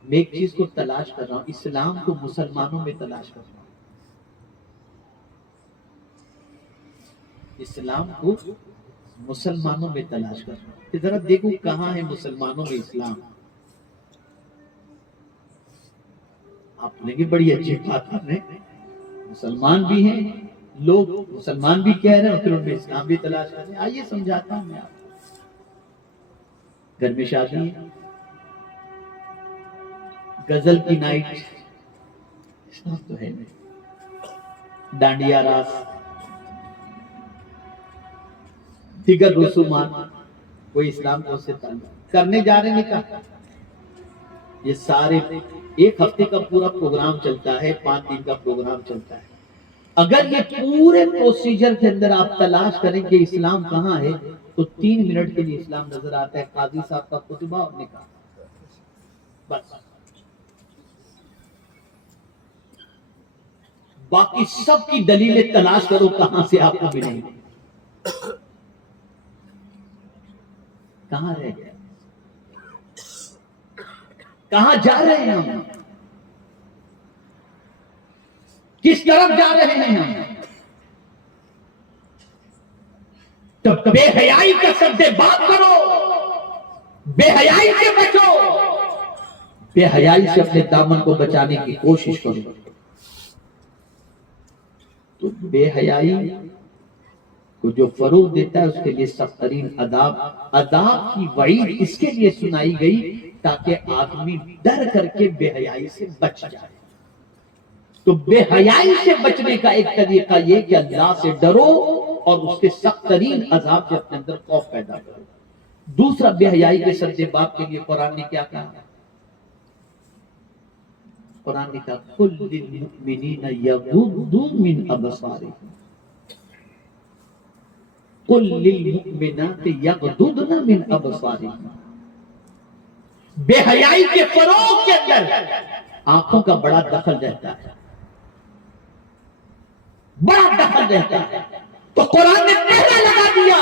میں ایک چیز کو تلاش کر رہا ہوں, اسلام کو مسلمانوں میں تلاش کر رہا ہوں. اسلام کو مسلمانوں میں تلاش کر رہا ہوں کہ ذرا دیکھو کہاں ہے مسلمانوں میں اسلام. آپ نے بھی بڑی اچھی بات کر رہے ہیں, مسلمان بھی ہیں لوگ, مسلمان بھی کہہ رہے ہیں اور پھر ان میں اسلام بھی تلاش کر رہے ہیں. آئیے سمجھاتا ہوں میں آپ کو. گھر میں شادی ہے, غزل کی نائٹ, اسلام تو ہے نہیں. ڈانڈیا راس, دیگر رسومات, کوئی اسلام کو اس سے تعلق کرنے جا رہے ہیں نکاح. یہ سارے ایک ہفتے کا پورا پروگرام چلتا ہے, 5 دن کا پروگرام چلتا ہے. اگر یہ پورے پروسیجر کے اندر آپ تلاش کریں کہ اسلام کہاں ہے تو 3 منٹ کے لیے اسلام نظر آتا ہے. قاضی صاحب کا خطبہ اور نکاح, بس. باقی سب کی دلیلیں تلاش کرو کہاں سے آپ کو ملیں گے. کہاں رہ گئے, کہاں جا رہے ہیں ہم, کس طرف جا رہے ہیں ہم. تو بے حیائی کا سب سے بات کرو, بے حیائی سے بچو, بے حیائی سے اپنے دامن کو بچانے کی کوشش کرو. تو بے حیائی کو جو فروغ دیتا ہے اس کے لیے سخت ترین عذاب کی وعید اس کے لیے سنائی گئی تاکہ آدمی ڈر کر کے بے حیائی سے بچ جائے. تو بے حیائی سے بچنے کا ایک طریقہ یہ کہ اللہ سے ڈرو اور اس کے سخت ترین عذاب سے اپنے اندر خوف پیدا کرو. دوسرا بے حیائی کے سجدے باب کے لیے قرآن نے کیا کہا؟ قرآن نے کہا قل للمؤمنین یغضوا من ابصارہم, قل للمؤمنات یغضضن من ابصارہم. بے حیائی کے فروغ کے اندر آنکھوں کا بڑا دخل رہتا ہے, بڑا دخل رہتا ہے. تو قرآن نے پہلا لگا دیا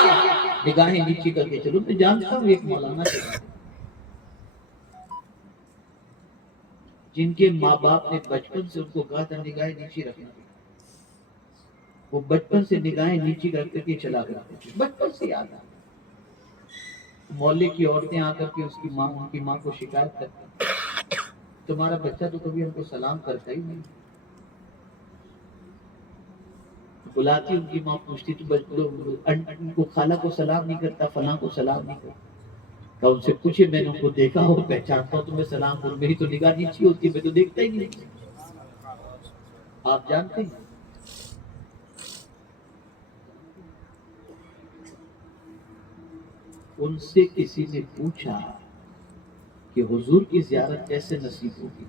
نگاہیں نیچی کر کے چلو. میں جانتا ہوں ایک مولانا جن کے ماں باپ نے بچپن سے ان کو کہا تھا نگاہیں نیچی رکھنا, وہ بچپن سے نگاہیں نیچی کر کے چلا کرتے تھے, بچپن سے یاد آ. محلے کی عورتیں آ کر کے ان کی ماں کو شکایت کرتی, تمہارا بچہ تو کبھی ہم کو سلام کرتا ہی نہیں. بلاتی ان کی ماں, پوچھتی ان کو خالہ کو سلام نہیں کرتا, فلاں کو سلام نہیں کرتا. تو ان سے پوچھے, میں نے ان کو دیکھا ہو, پہچانتا ہوں, تمہیں سلام کروں, میری تو نگاہ نیچی ہوتی ہے, میں تو دیکھتا ہی نہیں. آپ جانتے ہیں ان سے کسی نے پوچھا کہ حضور کی زیارت کیسے نصیب ہوگی,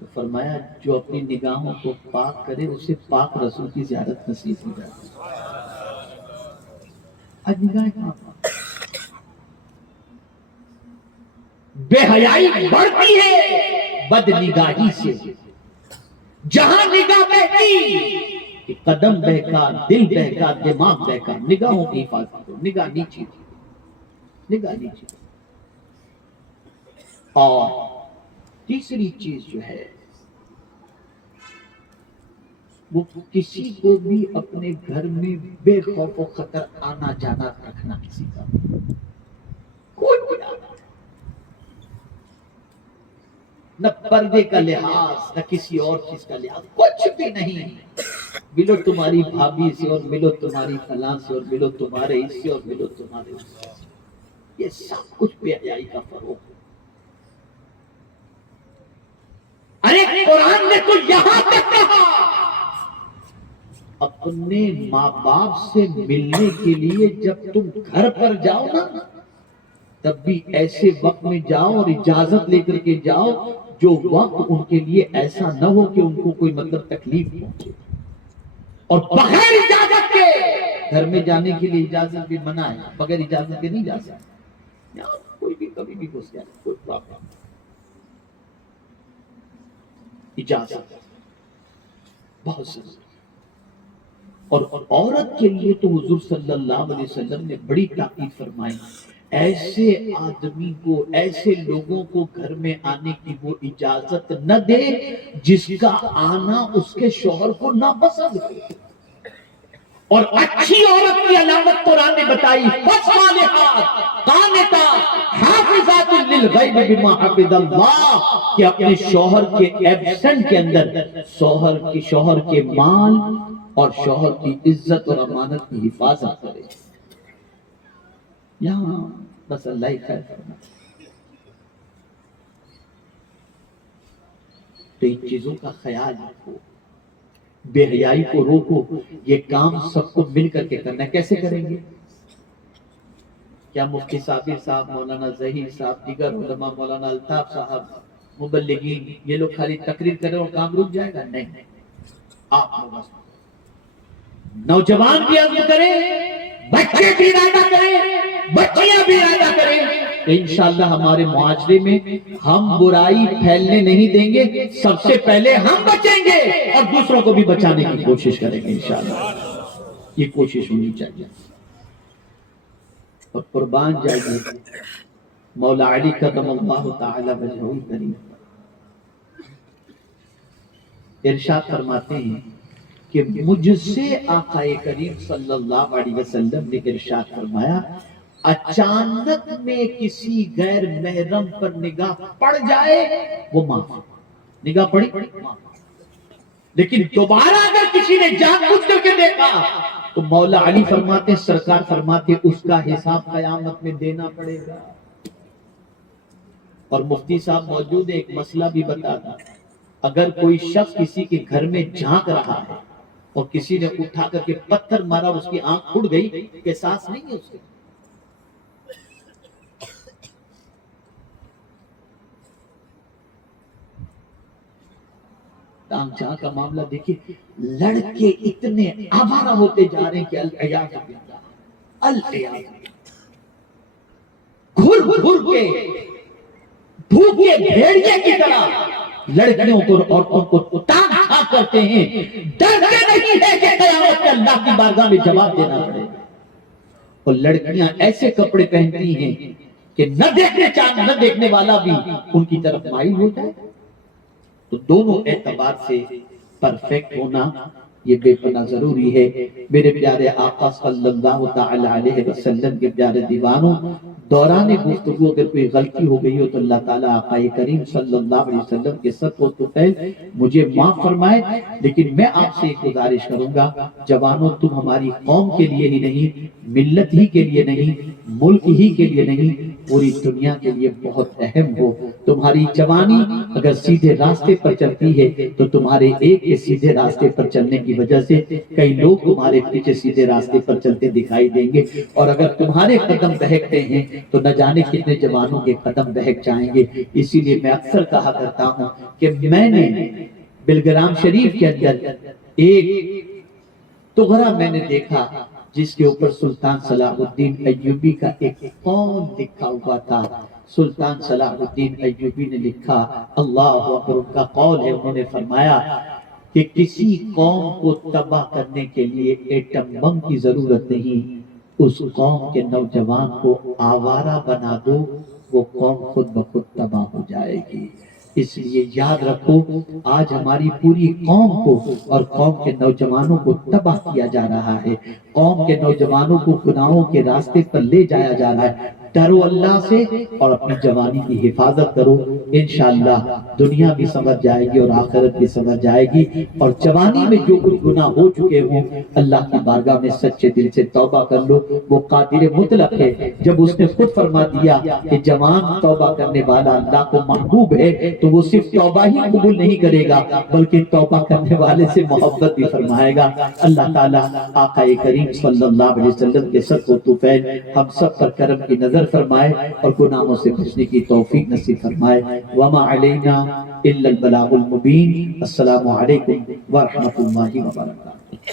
تو فرمایا جو اپنی نگاہوں کو پاک کرے اسے پاک رسول کی زیارت نصیب ہو جاتی ہے. آج نگاہیں کہاں پاک, بے حیائی بڑھتی ہے, بد نگاہی سے، جہاں نگاہ بہتی کہ قدم بہکا، دل بہکا، دماغ بہکا، نگاہوں کی حفاظت کرو، نگاہ نیچی، نگاہ نیچی۔ اور تیسری چیز جو ہے وہ کسی کو بھی اپنے گھر میں بے خوف و خطر آنا جانا رکھنا، کسی کا کوئی بھی آنا، نہ پردے کا لحاظ، نہ کسی اور چیز کا لحاظ، کچھ بھی نہیں۔ ملو تمہاری بھابھی سے، اور ملو تمہاری فلاں سے، اور ملو تمہارے اس سے، اور ملو تمہارے اس سے، یہ سب کچھ بے حیائی کا فروغ ہے۔ ارے قرآن نے تو یہاں تک کہا اپنے ماں باپ سے ملنے کے لیے جب تم گھر پر جاؤ نا، تب بھی ایسے وقت میں جاؤ اور اجازت لے کر کے جاؤ جو وقت ان کے لیے ایسا نہ ہو کہ ان کو کوئی مطلب تکلیف پہنچے، اور بغیر اجازت کے گھر میں جانے کے لیے اجازت بھی منع ہے، بغیر اجازت کے نہیں جا سکتے، یہاں کوئی بھی کبھی بھی گھس جائے، کوئی پرابلم نہیں، اجازت بہت ضروری۔ اور عورت کے لیے تو حضور صلی اللہ علیہ وسلم نے بڑی تاکید فرمائی، ایسے آدمی کو، ایسے لوگوں کو گھر میں آنے کی وہ اجازت نہ دے جس کا آنا اس کے شوہر کو ناپسند ہو۔ اور اچھی عورت کی علامت قرآن نے بتائی، فالصالحات قانتات حافظات للغیب بما حفظ اللہ، کہ اپنے شوہر کے ایبسنٹ کے اندر شوہر کے مال اور شوہر کی عزت اور امانت کی حفاظت کرے۔ یہاں بس اللہ ہی خیر کرنا۔ تو ان چیزوں کا خیال رکھو، بے حیائی کو روکو۔ یہ کام سب کو مل کر کے کرنا ہے۔ کیسے کریں گے؟ کیا مفتی صابر صاحب، مولانا ظہیر صاحب، دیگر علماء، مولانا الطاف صاحب، مبلغین، یہ لوگ خالی تقریر کریں اور کام رک جائے گا؟ نہیں، آپ نوجوان بھی عزم کریں، بچے بھی ارادہ کریں، بچیاں بھی ارادہ کریں، انشاءاللہ ہمارے معاشرے میں ہم برائی پھیلنے نہیں دیں گے، سب سے پہلے ہم بچیں گے اور دوسروں کو بھی بچانے کی کوشش کریں گے انشاءاللہ۔ یہ کوشش ہونی چاہیے۔ اور قربان جائیے مولا علی کرم اللہ تعالی وجہہ الکریم ارشاد فرماتے ہیں کہ مجھ سے آقا کریم صلی اللہ علیہ وسلم نے ارشاد فرمایا، اچانک میں کسی غیر محرم پر نگاہ پڑ جائے وہ معاف، نگاہ پڑی معاف، لیکن دوبارہ اگر کسی نے جان بوجھ کر کے دیکھا تو مولا علی فرماتے، سرکار فرماتے، اس کا حساب قیامت میں دینا پڑے گا۔ اور مفتی صاحب موجود ہے، ایک مسئلہ بھی بتاتا، اگر کوئی شخص کسی کے گھر میں جھانک رہا ہے اور کسی نے اٹھا کر کے پتھر مارا، اس کی آنکھ پھٹ گئی، کہ سانس نہیں ہے اس کے، جہاں کا معاملہ دیکھیے، لڑکے اتنے آوارہ ہوتے جا رہے ہیں کہ العیاذ باللہ، العیاذ باللہ، گھر گھر کے بھوکے بھیڑیے کی طرح لڑکیوں کو اور عورتوں کو تان چھا کرتے ہیں، ڈرتے نہیں ہے کہ قیامت میں اللہ کی بارگاہ میں جواب دینا پڑے گا۔ اور لڑکیاں ایسے کپڑے پہنتی ہیں کہ نہ دیکھنے والا بھی ان کی طرف مائل ہو جائے۔ تو دونوں اعتبار سے پرفیکٹ ہونا یہ بے پناہ ضروری ہے۔ میرے پیارے آقا صلی اللہ تعالی علیہ وسلم کے پیارے دیوانوں، دوران گفتگو اگر کوئی غلطی ہو گئی ہو تو اللہ تعالیٰ آقا کریم صلی اللہ علیہ وسلم کے سب کو تو مجھے معاف فرمائے۔ لیکن میں آپ سے ایک گزارش کروں گا، جوانوں، تم ہماری قوم کے لیے ہی نہیں، ملت ہی کے لیے نہیں، ملک ہی کے لیے نہیں، پوری دنیا کے لیے بہت اہم ہو۔ تمہاری جوانی اگر سیدھے راستے پر چلتی ہے تو تمہارے ایک کے سیدھے راستے پر چلنے کی وجہ سے کئی لوگ تمہارے پیچھے سیدھے راستے پر چلتے دکھائی دیں گے، اور اگر تمہارے قدم بہکتے ہیں تو نہ جانے کتنے جوانوں کے قدم بہک جائیں گے۔ اسی لیے میں اکثر کہا کرتا ہوں کہ میں نے بلگرام شریف کے اندر ایک تغرا میں نے دیکھا جس کے اوپر سلطان صلاح الدین ایوبی کا ایک قول لکھا ہوا تھا، سلطان صلاح الدین ایوبی نے لکھا، اللہ اکبر، ان کا قول ہے، انہوں نے فرمایا کہ کسی قوم کو تباہ کرنے کے لیے ایٹم بم کی ضرورت نہیں، اس قوم کے نوجوان کو آوارہ بنا دو، وہ قوم خود بخود تباہ ہو جائے گی۔ اس لیے یاد رکھو، آج ہماری پوری قوم کو اور قوم کے نوجوانوں کو تباہ کیا جا رہا ہے، قوم کے نوجوانوں کو گناہوں کے راستے پر لے جایا جا رہا ہے۔ ڈرو اللہ سے اور اپنی جوانی کی حفاظت کرو، انشاءاللہ دنیا بھی سمجھ جائے گی اور آخرت بھی سمجھ جائے گی۔ اور جوانی میں جو کچھ گناہ ہو چکے ہوں، اللہ کی بارگاہ میں سچے دل سے توبہ کر لو، وہ قادر مطلق ہے۔ جب اس نے خود فرما دیا کہ جوان توبہ کرنے والا اللہ کو محبوب ہے، تو وہ صرف توبہ ہی قبول نہیں کرے گا بلکہ توبہ کرنے والے سے محبت بھی فرمائے گا۔ اللہ تعالیٰ آقا کریم صلی اللہ علیہ وسلم کے صدق و طفیل ہم سب پر کرم کی نظر فرمائے اور گناہوں سے بچنے کی توفیق نصیب فرمائے۔ وما علینا الا البلاغ المبین۔ السلام علیکم ورحمۃ اللہ وبرکاتہ۔